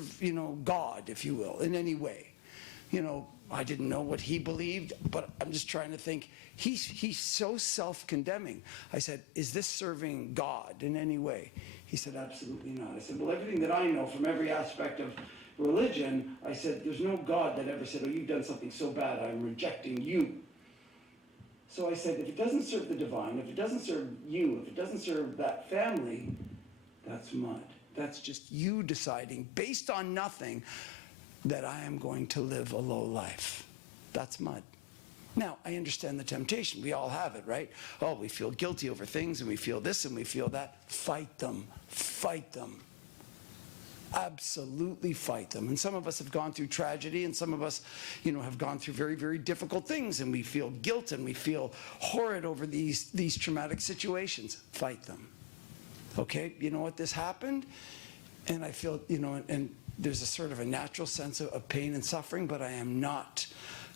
God, if you will, in any way? I didn't know what he believed, but I'm just trying to think. He's so self-condemning. I said, is this serving God in any way? He said, absolutely not. I said, well, everything that I know from every aspect of religion, I said, there's no God that ever said, oh, you've done something so bad, I'm rejecting you. So I said, if it doesn't serve the divine, if it doesn't serve you, if it doesn't serve that family, that's mud. That's just you deciding, based on nothing, that I am going to live a low life. That's mud. Now, I understand the temptation. We all have it, right? Oh, we feel guilty over things, and we feel this, and we feel that. Fight them. Fight them. Absolutely fight them. And some of us have gone through tragedy, and some of us, have gone through very, very difficult things, and we feel guilt, and we feel horrid over these traumatic situations. Fight them. Okay? You know what? This happened, and I feel, and there's a sort of a natural sense of pain and suffering, but I am not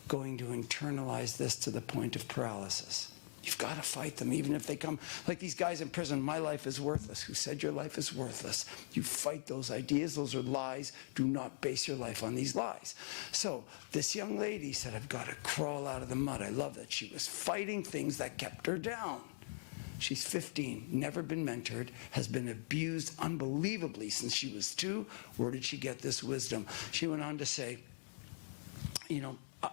going to internalize this to the point of paralysis. You've got to fight them, even if they come, like these guys in prison, my life is worthless. Who said your life is worthless? You fight those ideas. Those are lies. Do not base your life on these lies. So this young lady said, I've got to crawl out of the mud. I love that. She was fighting things that kept her down. She's 15, never been mentored, has been abused unbelievably since she was 2. Where did she get this wisdom? She went on to say,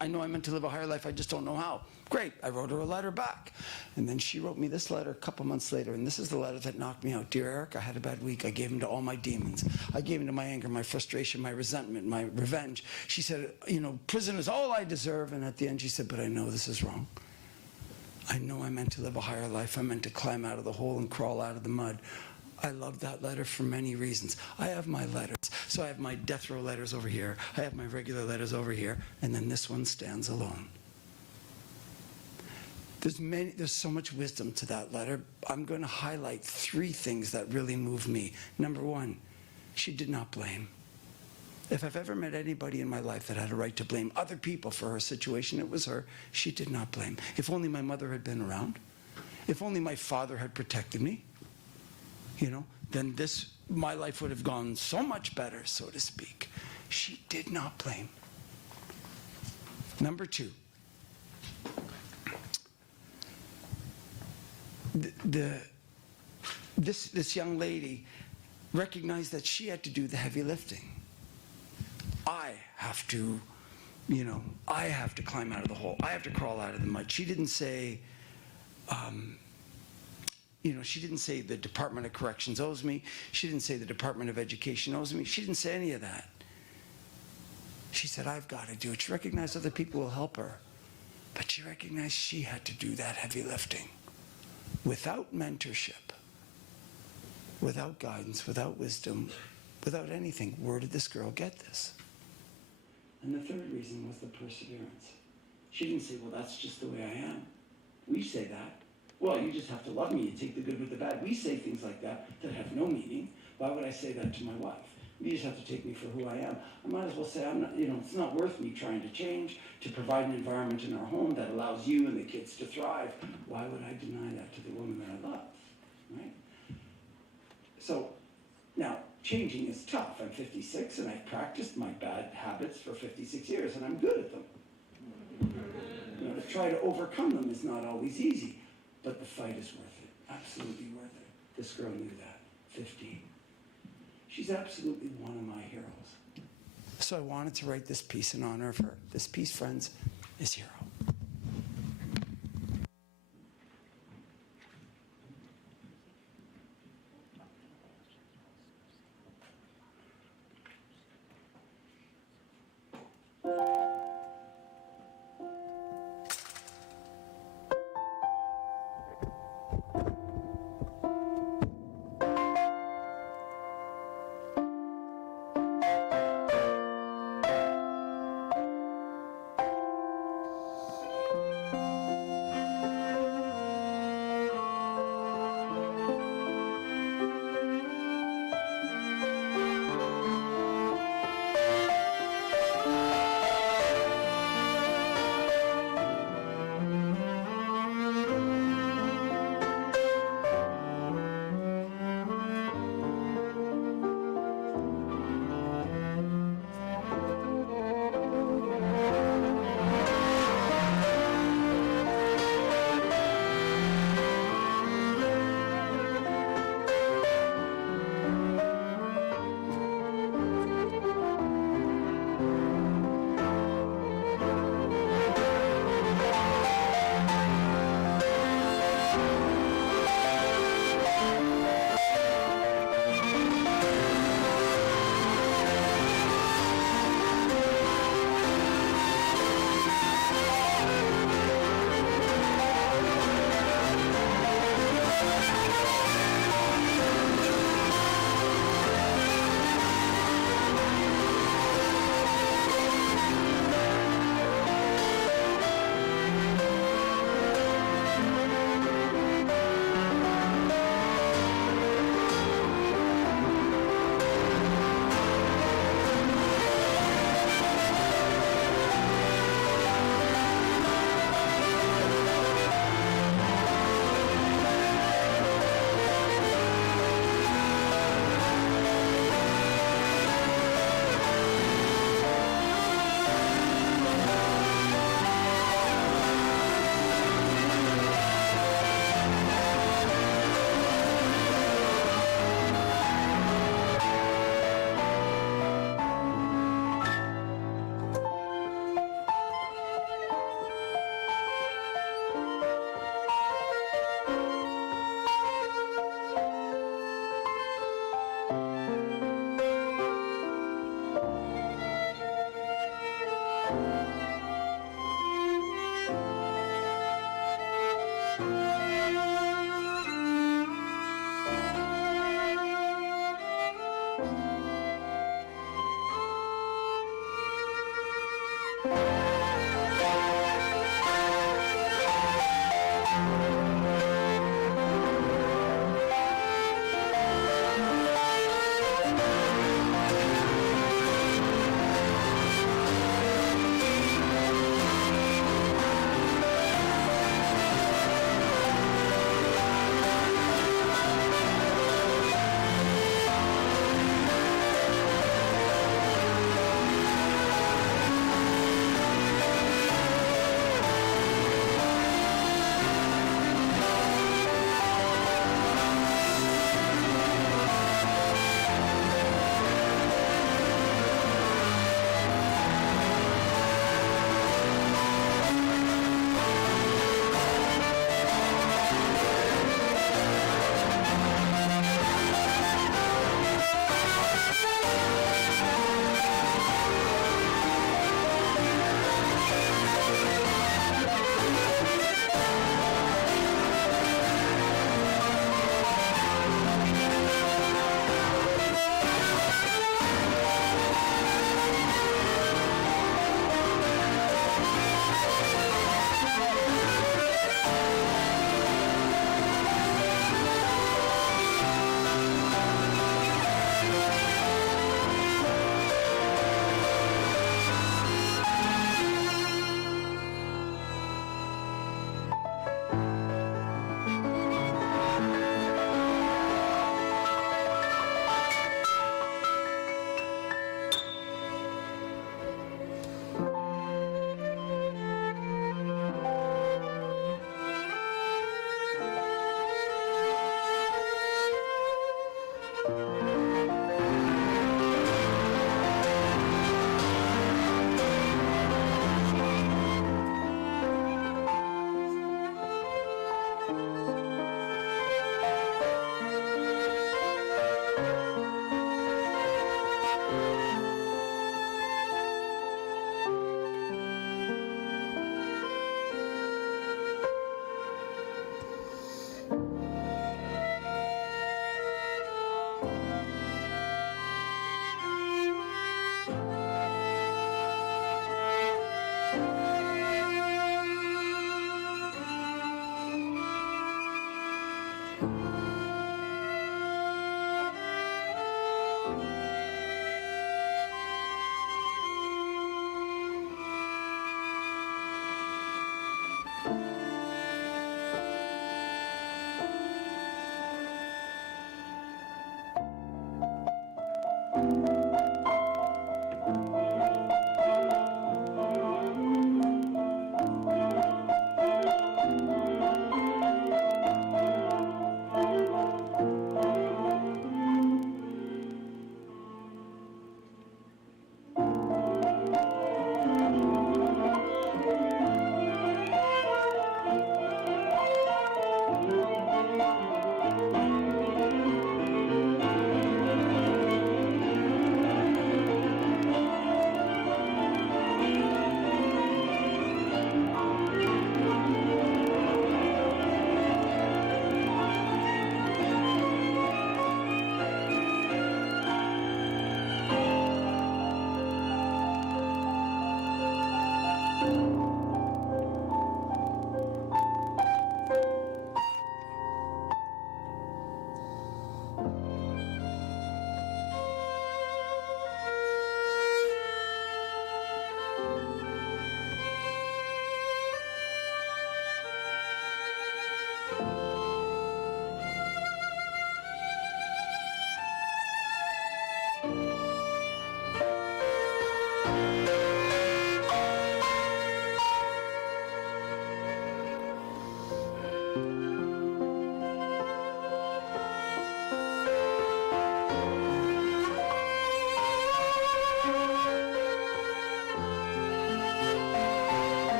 I know I'm meant to live a higher life, I just don't know how. Great, I wrote her a letter back. And then she wrote me this letter a couple months later, and this is the letter that knocked me out. Dear Eric, I had a bad week. I gave in to all my demons. I gave in to my anger, my frustration, my resentment, my revenge. She said, prison is all I deserve. And at the end she said, but I know this is wrong. I know I'm meant to live a higher life. I'm meant to climb out of the hole and crawl out of the mud. I love that letter for many reasons. I have my letters. So I have my death row letters over here. I have my regular letters over here. And then this one stands alone. There's so much wisdom to that letter. I'm going to highlight 3 things that really move me. Number 1, she did not blame. If I've ever met anybody in my life that had a right to blame other people for her situation, it was her. She did not blame. If only my mother had been around, if only my father had protected me, then my life would have gone so much better, so to speak. She did not blame. Number 2, this young lady recognized that she had to do the heavy lifting. I have to climb out of the hole. I have to crawl out of the mud. She didn't say, she didn't say the Department of Corrections owes me. She didn't say the Department of Education owes me. She didn't say any of that. She said, I've got to do it. She recognized other people will help her. But she recognized she had to do that heavy lifting. Without mentorship, without guidance, without wisdom, without anything, where did this girl get this? And the third reason was the perseverance. She didn't say, well, that's just the way I am. We say that. Well, you just have to love me and take the good with the bad. We say things like that have no meaning. Why would I say that to my wife? You just have to take me for who I am. I might as well say, I'm not, it's not worth me trying to change, to provide an environment in our home that allows you and the kids to thrive. Why would I deny that to the woman that I love, right? So, now, changing is tough. I'm 56 and I've practiced my bad habits for 56 years and I'm good at them. To try to overcome them is not always easy, but the fight is worth it, absolutely worth it. This girl knew that, 15. She's absolutely one of my heroes. So I wanted to write this piece in honor of her. This piece, friends, is Hero.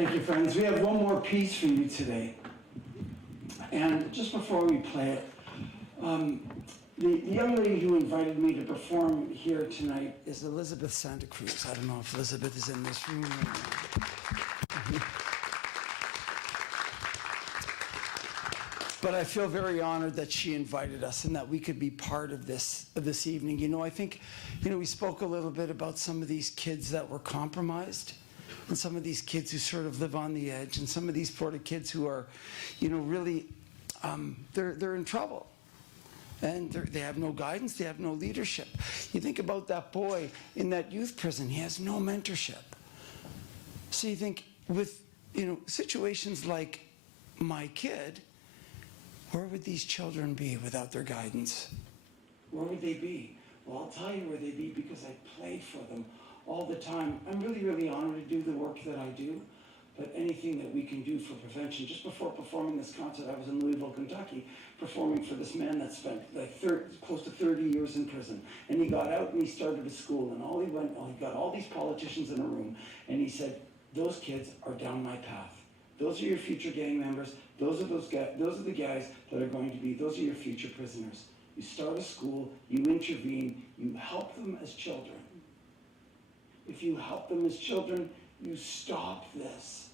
Thank you, friends. We have one more piece for you today. And just before we play it, the young lady who invited me to perform here tonight is Elizabeth Santa Cruz. I don't know if Elizabeth is in this room right now. But I feel very honored that she invited us and that we could be part of this evening. You know, I think, we spoke a little bit about some of these kids that were compromised, and some of these kids who sort of live on the edge, and some of these sort of kids who are, really, they're in trouble. And they have no guidance, they have no leadership. You think about that boy in that youth prison, he has no mentorship. So you think with, situations like MIKID, where would these children be without their guidance? Where would they be? Well, I'll tell you where they'd be because I played for them all the time. I'm really, really honored to do the work that I do, but anything that we can do for prevention. Just before performing this concert, I was in Louisville, Kentucky, performing for this man that spent close to 30 years in prison. And he got out and he started a school, and he got all these politicians in a room, and he said, those kids are down my path. Those are your future gang members. Those are the guys that are going to be, those are your future prisoners. You start a school, you intervene, you help them as children. If you help them as children, you stop this.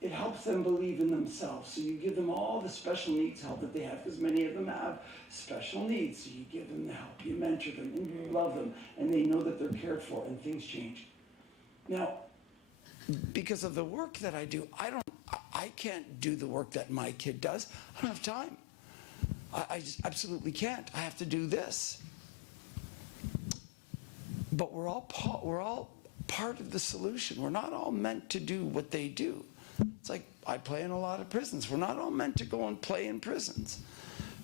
It helps them believe in themselves. So you give them all the special needs help that they have, because many of them have special needs. So you give them the help, you mentor them, and you love them, and they know that they're cared for, and things change. Now, because of the work that I do, I can't do the work that MIKID does. I don't have time. I just absolutely can't. I have to do this. But we're all part of the solution. We're not all meant to do what they do. It's like I play in a lot of prisons. We're not all meant to go and play in prisons.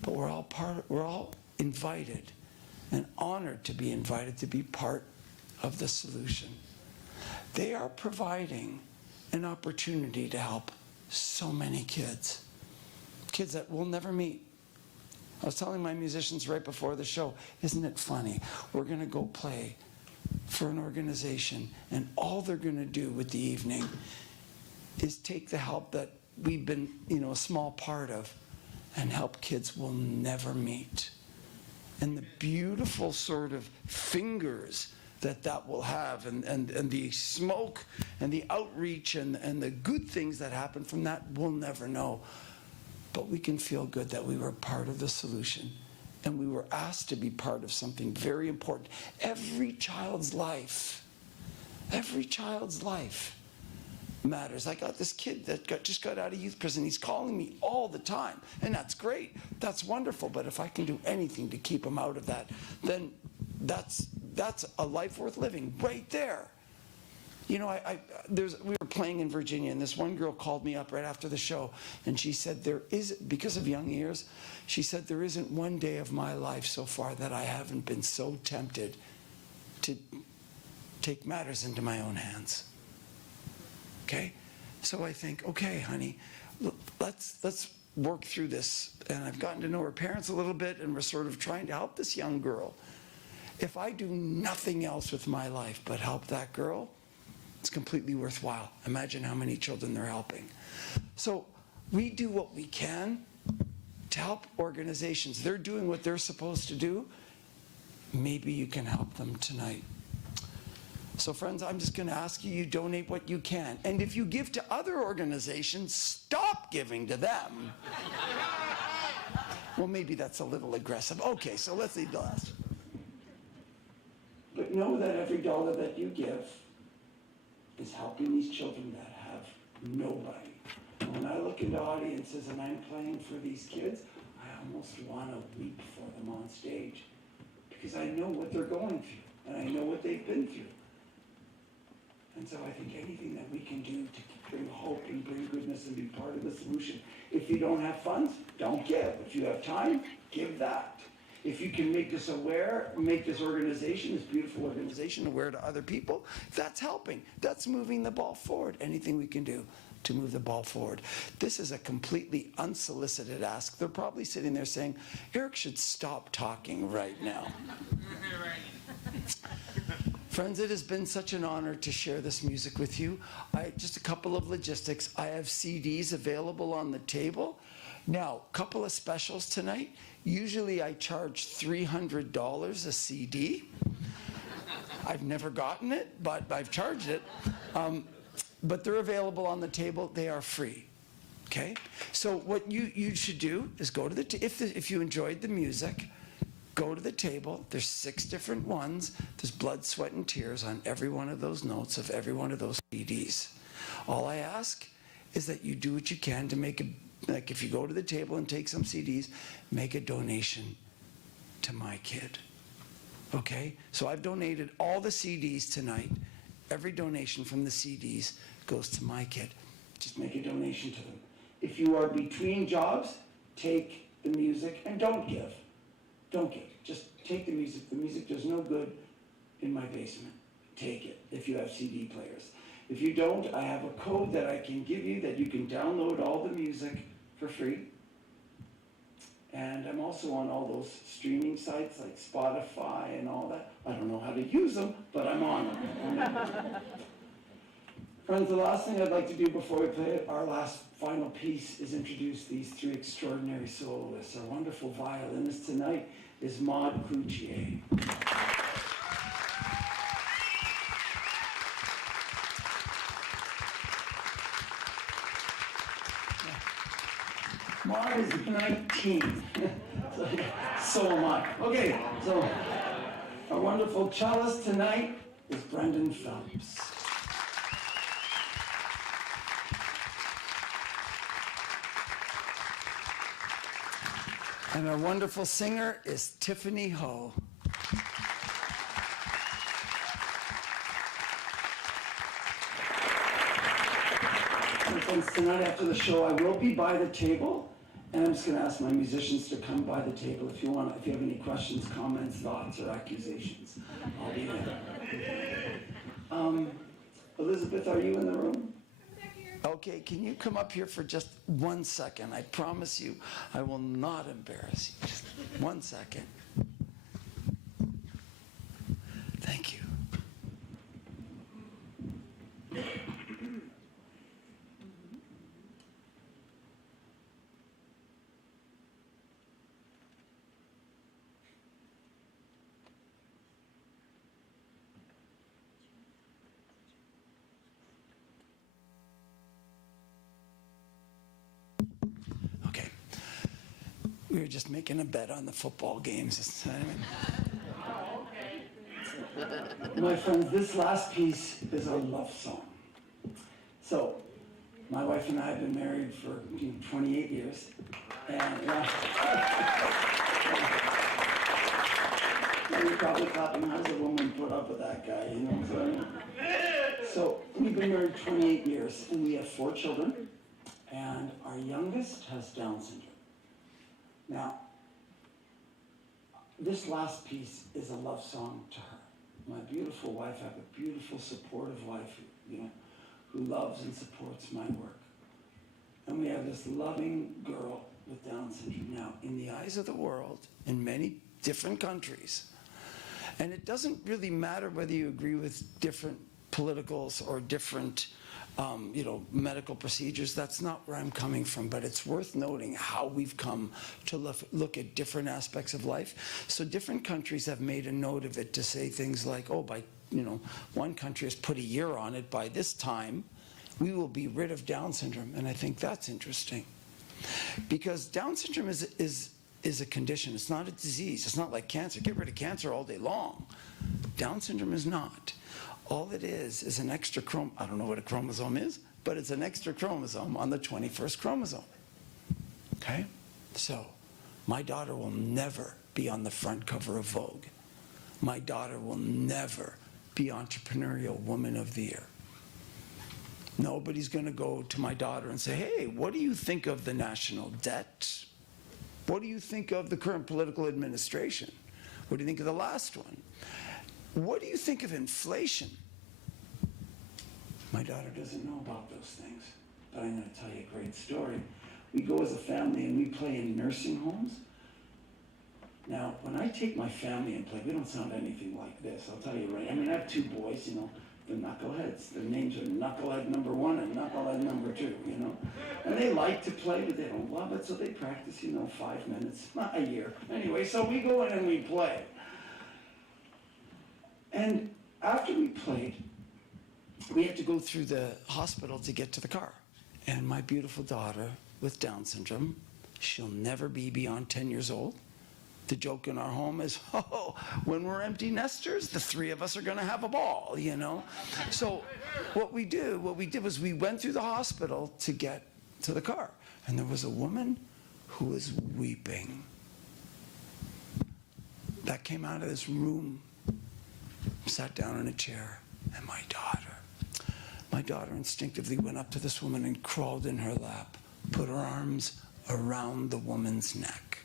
But we're all invited and honored to be invited to be part of the solution. They are providing an opportunity to help so many kids that we'll never meet. I was telling my musicians right before the show, isn't it funny? We're going to go play for an organization, and all they're going to do with the evening is take the help that we've been, a small part of, and help kids we'll never meet. And the beautiful sort of fingers that will have, and the smoke and the outreach and the good things that happen from that, we'll never know. But we can feel good that we were part of the solution, and we were asked to be part of something very important. Every child's life matters. I got this kid that just got out of youth prison. He's calling me all the time, and that's great. That's wonderful. But if I can do anything to keep him out of that, then that's a life worth living right there. We were playing in Virginia, and this one girl called me up right after the show, and she said, because of young ears, she said, there isn't one day of my life so far that I haven't been so tempted to take matters into my own hands. Okay? So I think, okay, honey, let's work through this. And I've gotten to know her parents a little bit, and we're sort of trying to help this young girl. If I do nothing else with my life but help that girl, it's completely worthwhile. Imagine how many children they're helping. So we do what we can to help organizations. They're doing what they're supposed to do. Maybe you can help them tonight. So friends, I'm just going to ask you donate what you can. And if you give to other organizations, stop giving to them. Well, maybe that's a little aggressive. Okay, so let's leave the last. But know that every dollar that you give is helping these children that have nobody. When I look into audiences and I'm playing for these kids, I almost want to weep for them on stage, because I know what they're going through, and I know what they've been through. And so I think anything that we can do to bring hope and bring goodness and be part of the solution. If you don't have funds, don't give. If you have time, give that. If you can make this aware, make this organization, this beautiful organization, aware to other people, that's helping. That's moving the ball forward. Anything we can do to move the ball forward. This is a completely unsolicited ask. They're probably sitting there saying, Eric should stop talking right now. Friends, it has been such an honor to share this music with you. Just a couple of logistics. I have CDs available on the table. Now, a couple of specials tonight. Usually I charge $300 a CD. I've never gotten it, but I've charged it. But they're available on the table. They are free. Okay? So what you should do is go to if you enjoyed the music, go to the table. There's 6 different ones. There's blood, sweat, and tears on every one of those notes of every one of those CDs. All I ask is that you do what you can to make like if you go to the table and take some CDs, make a donation to MIKID. Okay? So I've donated all the CDs tonight. Every donation from the CDs goes to MIKID. Just make a donation to them. If you are between jobs, take the music and don't give. Don't give. Just take the music. The music does no good in my basement. Take it if you have CD players. If you don't, I have a code that I can give you that you can download all the music for free. And I'm also on all those streaming sites like Spotify and all that. I don't know how to use them, but I'm on them. Friends, the last thing I'd like to do before we play our last final piece is introduce these 3 extraordinary soloists. Our wonderful violinist tonight is M.I.K.I.D. M.I.K.I.D is 19. So am I. Okay, so our wonderful cellist tonight is Brendan Phelps. And our wonderful singer is Tiffany Ho. And friends, tonight after the show, I will be by the table, and I'm just going to ask my musicians to come by the table if you have any questions, comments, thoughts, or accusations. I'll be there. Elizabeth, are you in the room? Okay, can you come up here for just 1 second? I promise you, I will not embarrass you. Just 1 second. Thank you. We were just making a bet on the football games. My friends, this last piece is a love song. So, my wife and I have been married for 28 years. And you're probably clapping, how does a woman put up with that guy? You know what I mean? So, we've been married 28 years, and we have 4 children. And our youngest has Down syndrome. Now, this last piece is a love song to her. My beautiful wife, I have a beautiful, supportive wife, who loves and supports my work. And we have this loving girl with Down syndrome. Now, in the eyes of the world, in many different countries, and it doesn't really matter whether you agree with different politicals or different medical procedures. That's not where I'm coming from, but it's worth noting how we've come to look at different aspects of life. So different countries have made a note of it to say things like, one country has put a year on it. By this time, we will be rid of Down syndrome. And I think that's interesting. Because Down syndrome is a condition. It's not a disease. It's not like cancer. Get rid of cancer all day long. Down syndrome is not. All it is an extra chromosome. I don't know what a chromosome is, but it's an extra chromosome on the 21st chromosome. Okay? So, my daughter will never be on the front cover of Vogue. My daughter will never be Entrepreneurial Woman of the Year. Nobody's going to go to my daughter and say, hey, what do you think of the national debt? What do you think of the current political administration? What do you think of the last one? What do you think of inflation? My daughter doesn't know about those things, but I'm going to tell you a great story. We go as a family and we play in nursing homes. Now, when I take my family and play, we don't sound anything like this. I'll tell you right. I mean, I have two boys, you know, the knuckleheads. Their names are Knucklehead number 1 and Knucklehead number 2, you know. And they like to play, but they don't love it, so they practice, you know, 5 minutes a year. Anyway, so we go in and we play. And after we played, we had to go through the hospital to get to the car. And my beautiful daughter with Down syndrome, she'll never be beyond 10 years old. The joke in our home is, oh, when we're empty nesters, the 3 of us are going to have a ball, you know? So what we did was we went through the hospital to get to the car. And there was a woman who was weeping. That came out of this room, sat down in a chair, and my daughter instinctively went up to this woman and crawled in her lap, put her arms around the woman's neck,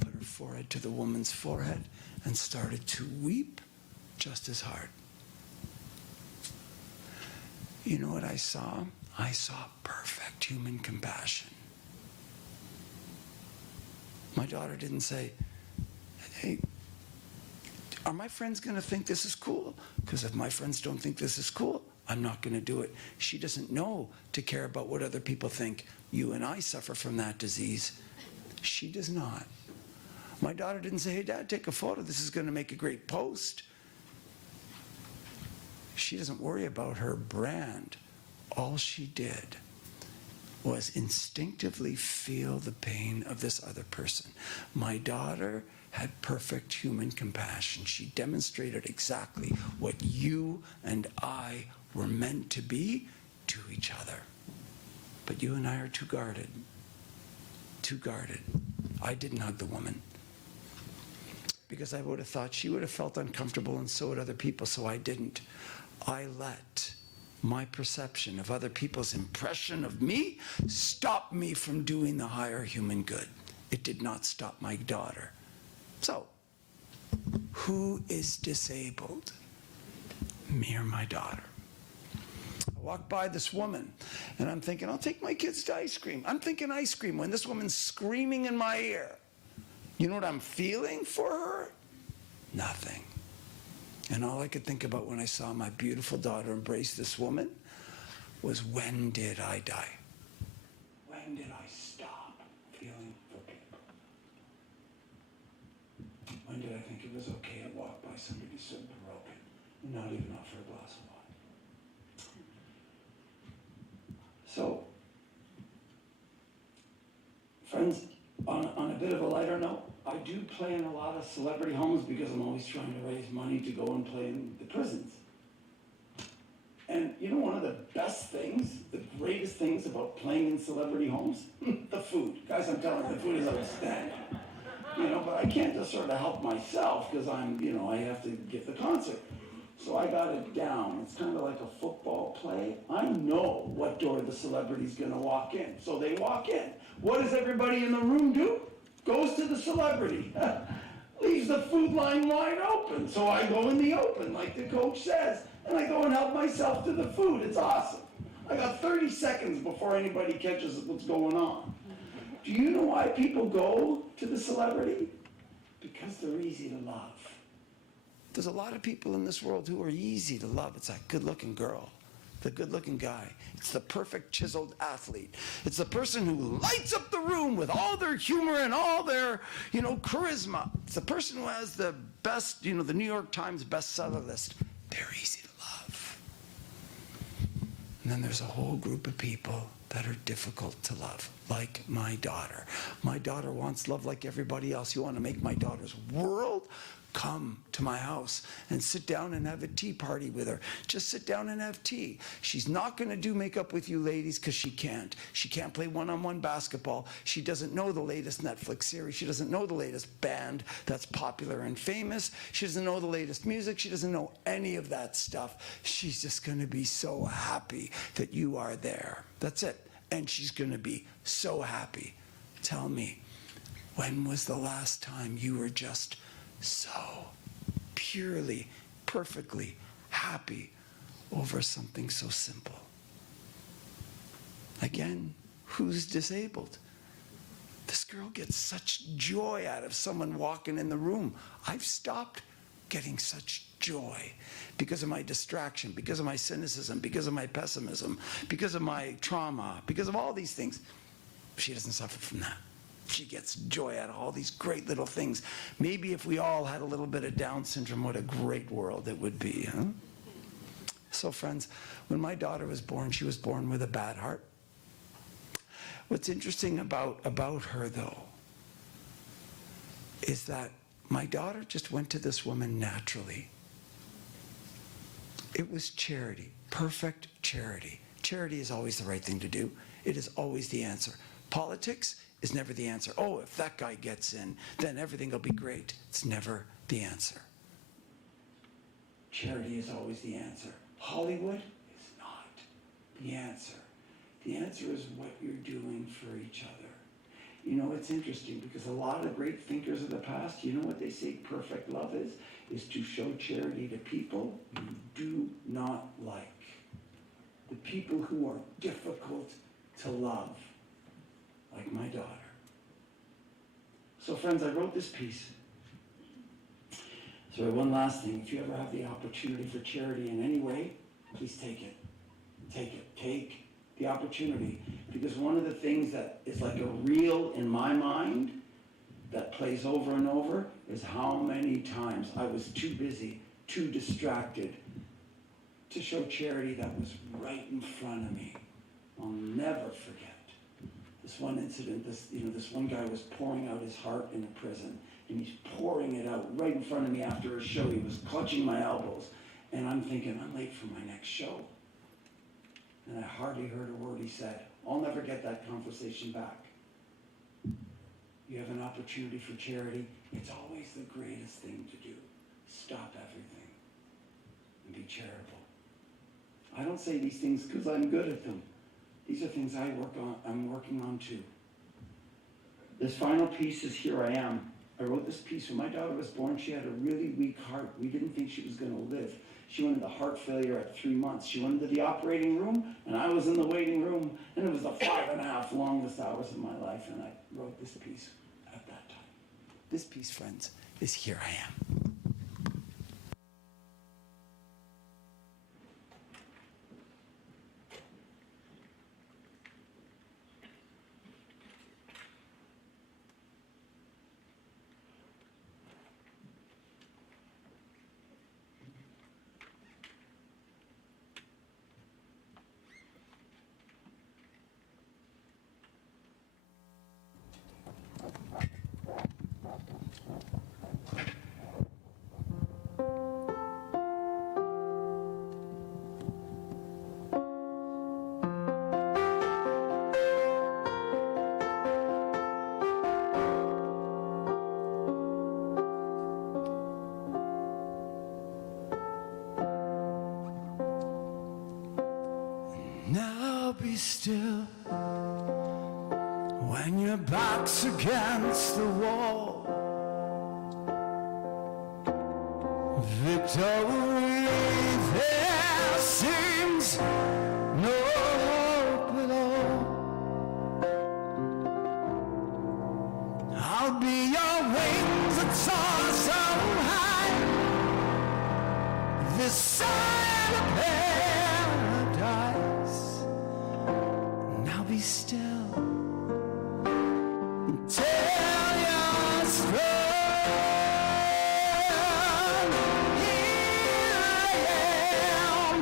put her forehead to the woman's forehead, and started to weep just as hard. You know what I saw? I saw perfect human compassion. My daughter didn't say, hey, are my friends going to think this is cool? Because if my friends don't think this is cool, I'm not going to do it. She doesn't know to care about what other people think. You and I suffer from that disease. She does not. My daughter didn't say, hey, Dad, take a photo. This is going to make a great post. She doesn't worry about her brand. All she did was instinctively feel the pain of this other person. My daughter had perfect human compassion. She demonstrated exactly what you and I were meant to be to each other. But you and I are too guarded. Too guarded. I didn't hug the woman because I would have thought she would have felt uncomfortable, and so would other people, so I didn't. I let my perception of other people's impression of me stop me from doing the higher human good. It did not stop my daughter. So, who is disabled? Me or my daughter? I walked by this woman, and I'm thinking, I'll take my kids to ice cream. I'm thinking ice cream when this woman's screaming in my ear. You know what I'm feeling for her? Nothing. And all I could think about when I saw my beautiful daughter embrace this woman was, when did I die? When did I stop feeling for people? When did I think it was okay to walk by somebody so broken and not even offer a glass of water? So, friends, on a bit of a lighter note, I do play in a lot of celebrity homes because I'm always trying to raise money to go and play in the prisons. And you know one of the best things, the greatest things about playing in celebrity homes? The food. Guys, I'm telling you, the food is outstanding. You know, but I can't just sort of help myself because I'm, you know, I have to get the concert. So I got it down. It's kind of like a football play. I know what door the celebrity's going to walk in. So they walk in. What does everybody in the room do? Goes to the celebrity. Leaves the food line wide open. So I go in the open, like the coach says, and I go and help myself to the food. It's awesome. I got 30 seconds before anybody catches what's going on. Do you know why people go to the celebrity? Because they're easy to love. There's a lot of people in this world who are easy to love. It's that good-looking girl, the good-looking guy. It's the perfect chiseled athlete. It's the person who lights up the room with all their humor and all their, you know, charisma. It's the person who has the best, you know, the New York Times bestseller list. They're easy to love. And then there's a whole group of people that are difficult to love, like my daughter. My daughter wants love like everybody else. You want to make my daughter's world? Come to my house and sit down and have a tea party with her. Just sit down and have tea. She's not going to do makeup with you ladies because she can't. She can't play one-on-one basketball. She doesn't know the latest Netflix series. She doesn't know the latest band that's popular and famous. She doesn't know the latest music. She doesn't know any of that stuff. She's just going to be so happy that you are there. That's it. And she's going to be so happy. Tell me, when was the last time you were just so purely, perfectly happy over something so simple? Again, who's disabled? This girl gets such joy out of someone walking in the room. I've stopped getting such joy because of my distraction, because of my cynicism, because of my pessimism, because of my trauma, because of all these things. She doesn't suffer from that. She gets joy out of all these great little things. Maybe if we all had a little bit of Down syndrome, what a great world it would be, huh? So friends, when my daughter was born, she was born with a bad heart. What's interesting about her, though, is that my daughter just went to this woman naturally. It was charity, perfect charity. Charity is always the right thing to do. It is always the answer. Politics is never the answer. Oh, if that guy gets in, then everything will be great. It's never the answer. Charity is always the answer. Hollywood is not the answer. The answer is what you're doing for each other. You know, it's interesting because a lot of great thinkers of the past, you know what they say perfect love is to show charity to people you do not like. The people who are difficult to love, like my daughter. So friends, I wrote this piece. So one last thing, if you ever have the opportunity for charity in any way, please take it. Take it. Take the opportunity. Because one of the things that is like a reel in my mind that plays over and over is how many times I was too busy, too distracted to show charity that was right in front of me. I'll never forget this one incident. This one guy was pouring out his heart in a prison, and he's pouring it out right in front of me after a show. He was clutching my elbows, and I'm thinking, I'm late for my next show. And I hardly heard a word he said. I'll never get that conversation back. You have an opportunity for charity. It's always the greatest thing to do. Stop everything and be charitable. I don't say these things because I'm good at them. These are things I'm working on too. This final piece is Here I Am. I wrote this piece when my daughter was born. She had a really weak heart. We didn't think she was going to live. She went into heart failure at 3 months. She went into the operating room, and I was in the waiting room, and it was the 5.5 longest hours of my life, and I wrote this piece at that time. This piece, friends, is Here I Am. Now be still when your back's against the wall. Victory there seems no hope at all. I'll be your wings that soar so high, this side of paradise. Now be still. Tell your strong. Here I am.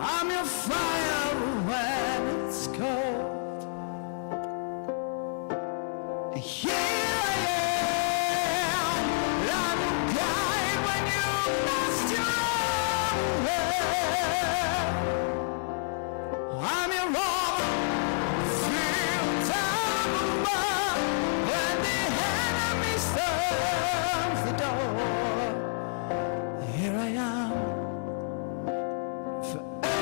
I'm your fire when it's cold. Here I am. I'm your guide when you lost your own way. I'm your all. Feel time above when the enemy storms the door. Here I am forevermore.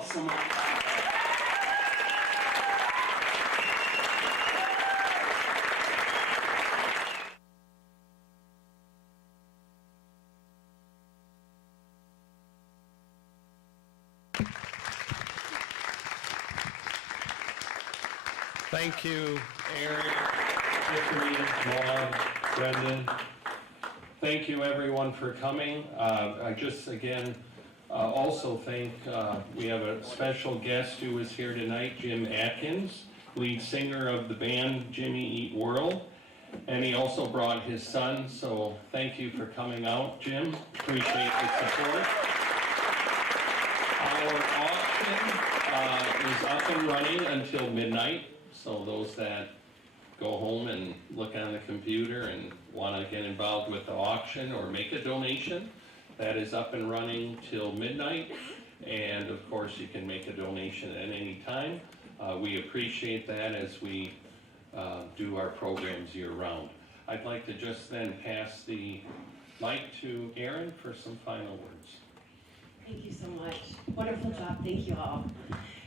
all so much. Thank you, Aaron, Tiffany, Maud, Brendan. Thank you, everyone, for coming. I just, again, also thank, we have a special guest who is here tonight, Jim Atkins, lead singer of the band Jimmy Eat World. And he also brought his son, so thank you for coming out, Jim. Appreciate the support. Our auction is up and running until midnight. So those that go home and look on the computer and want to get involved with the auction or make a donation, that is up and running till midnight. And of course, you can make a donation at any time. We appreciate that as we do our programs year round. I'd like to just then pass the mic to Erin for some final words. Thank you so much. Wonderful job. Thank you all.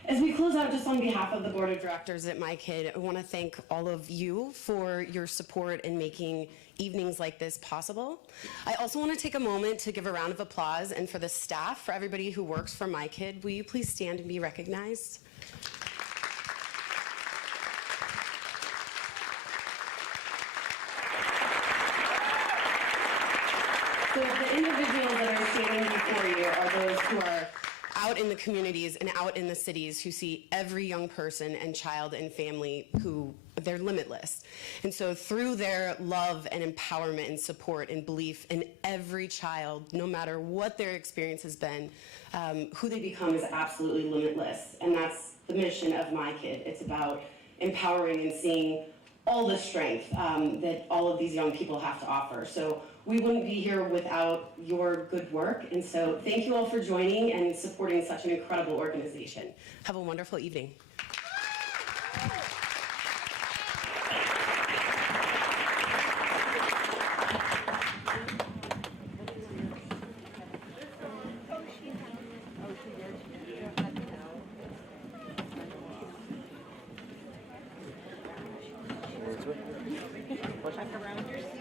As we close out, just on behalf of the Board of Directors at MIKID, I want to thank all of you for your support in making evenings like this possible. I also want to take a moment to give a round of applause, and for the staff, for everybody who works for MIKID, will you please stand and be recognized? So the individuals that are standing before you are those who are out in the communities and out in the cities who see every young person and child and family who they're limitless. And so through their love and empowerment and support and belief in every child, no matter what their experience has been, who they become is absolutely limitless. And that's the mission of MIKID. It's about empowering and seeing all the strength that all of these young people have to offer. So we wouldn't be here without your good work. And so thank you all for joining and supporting such an incredible organization. Have a wonderful evening. Back around yourself.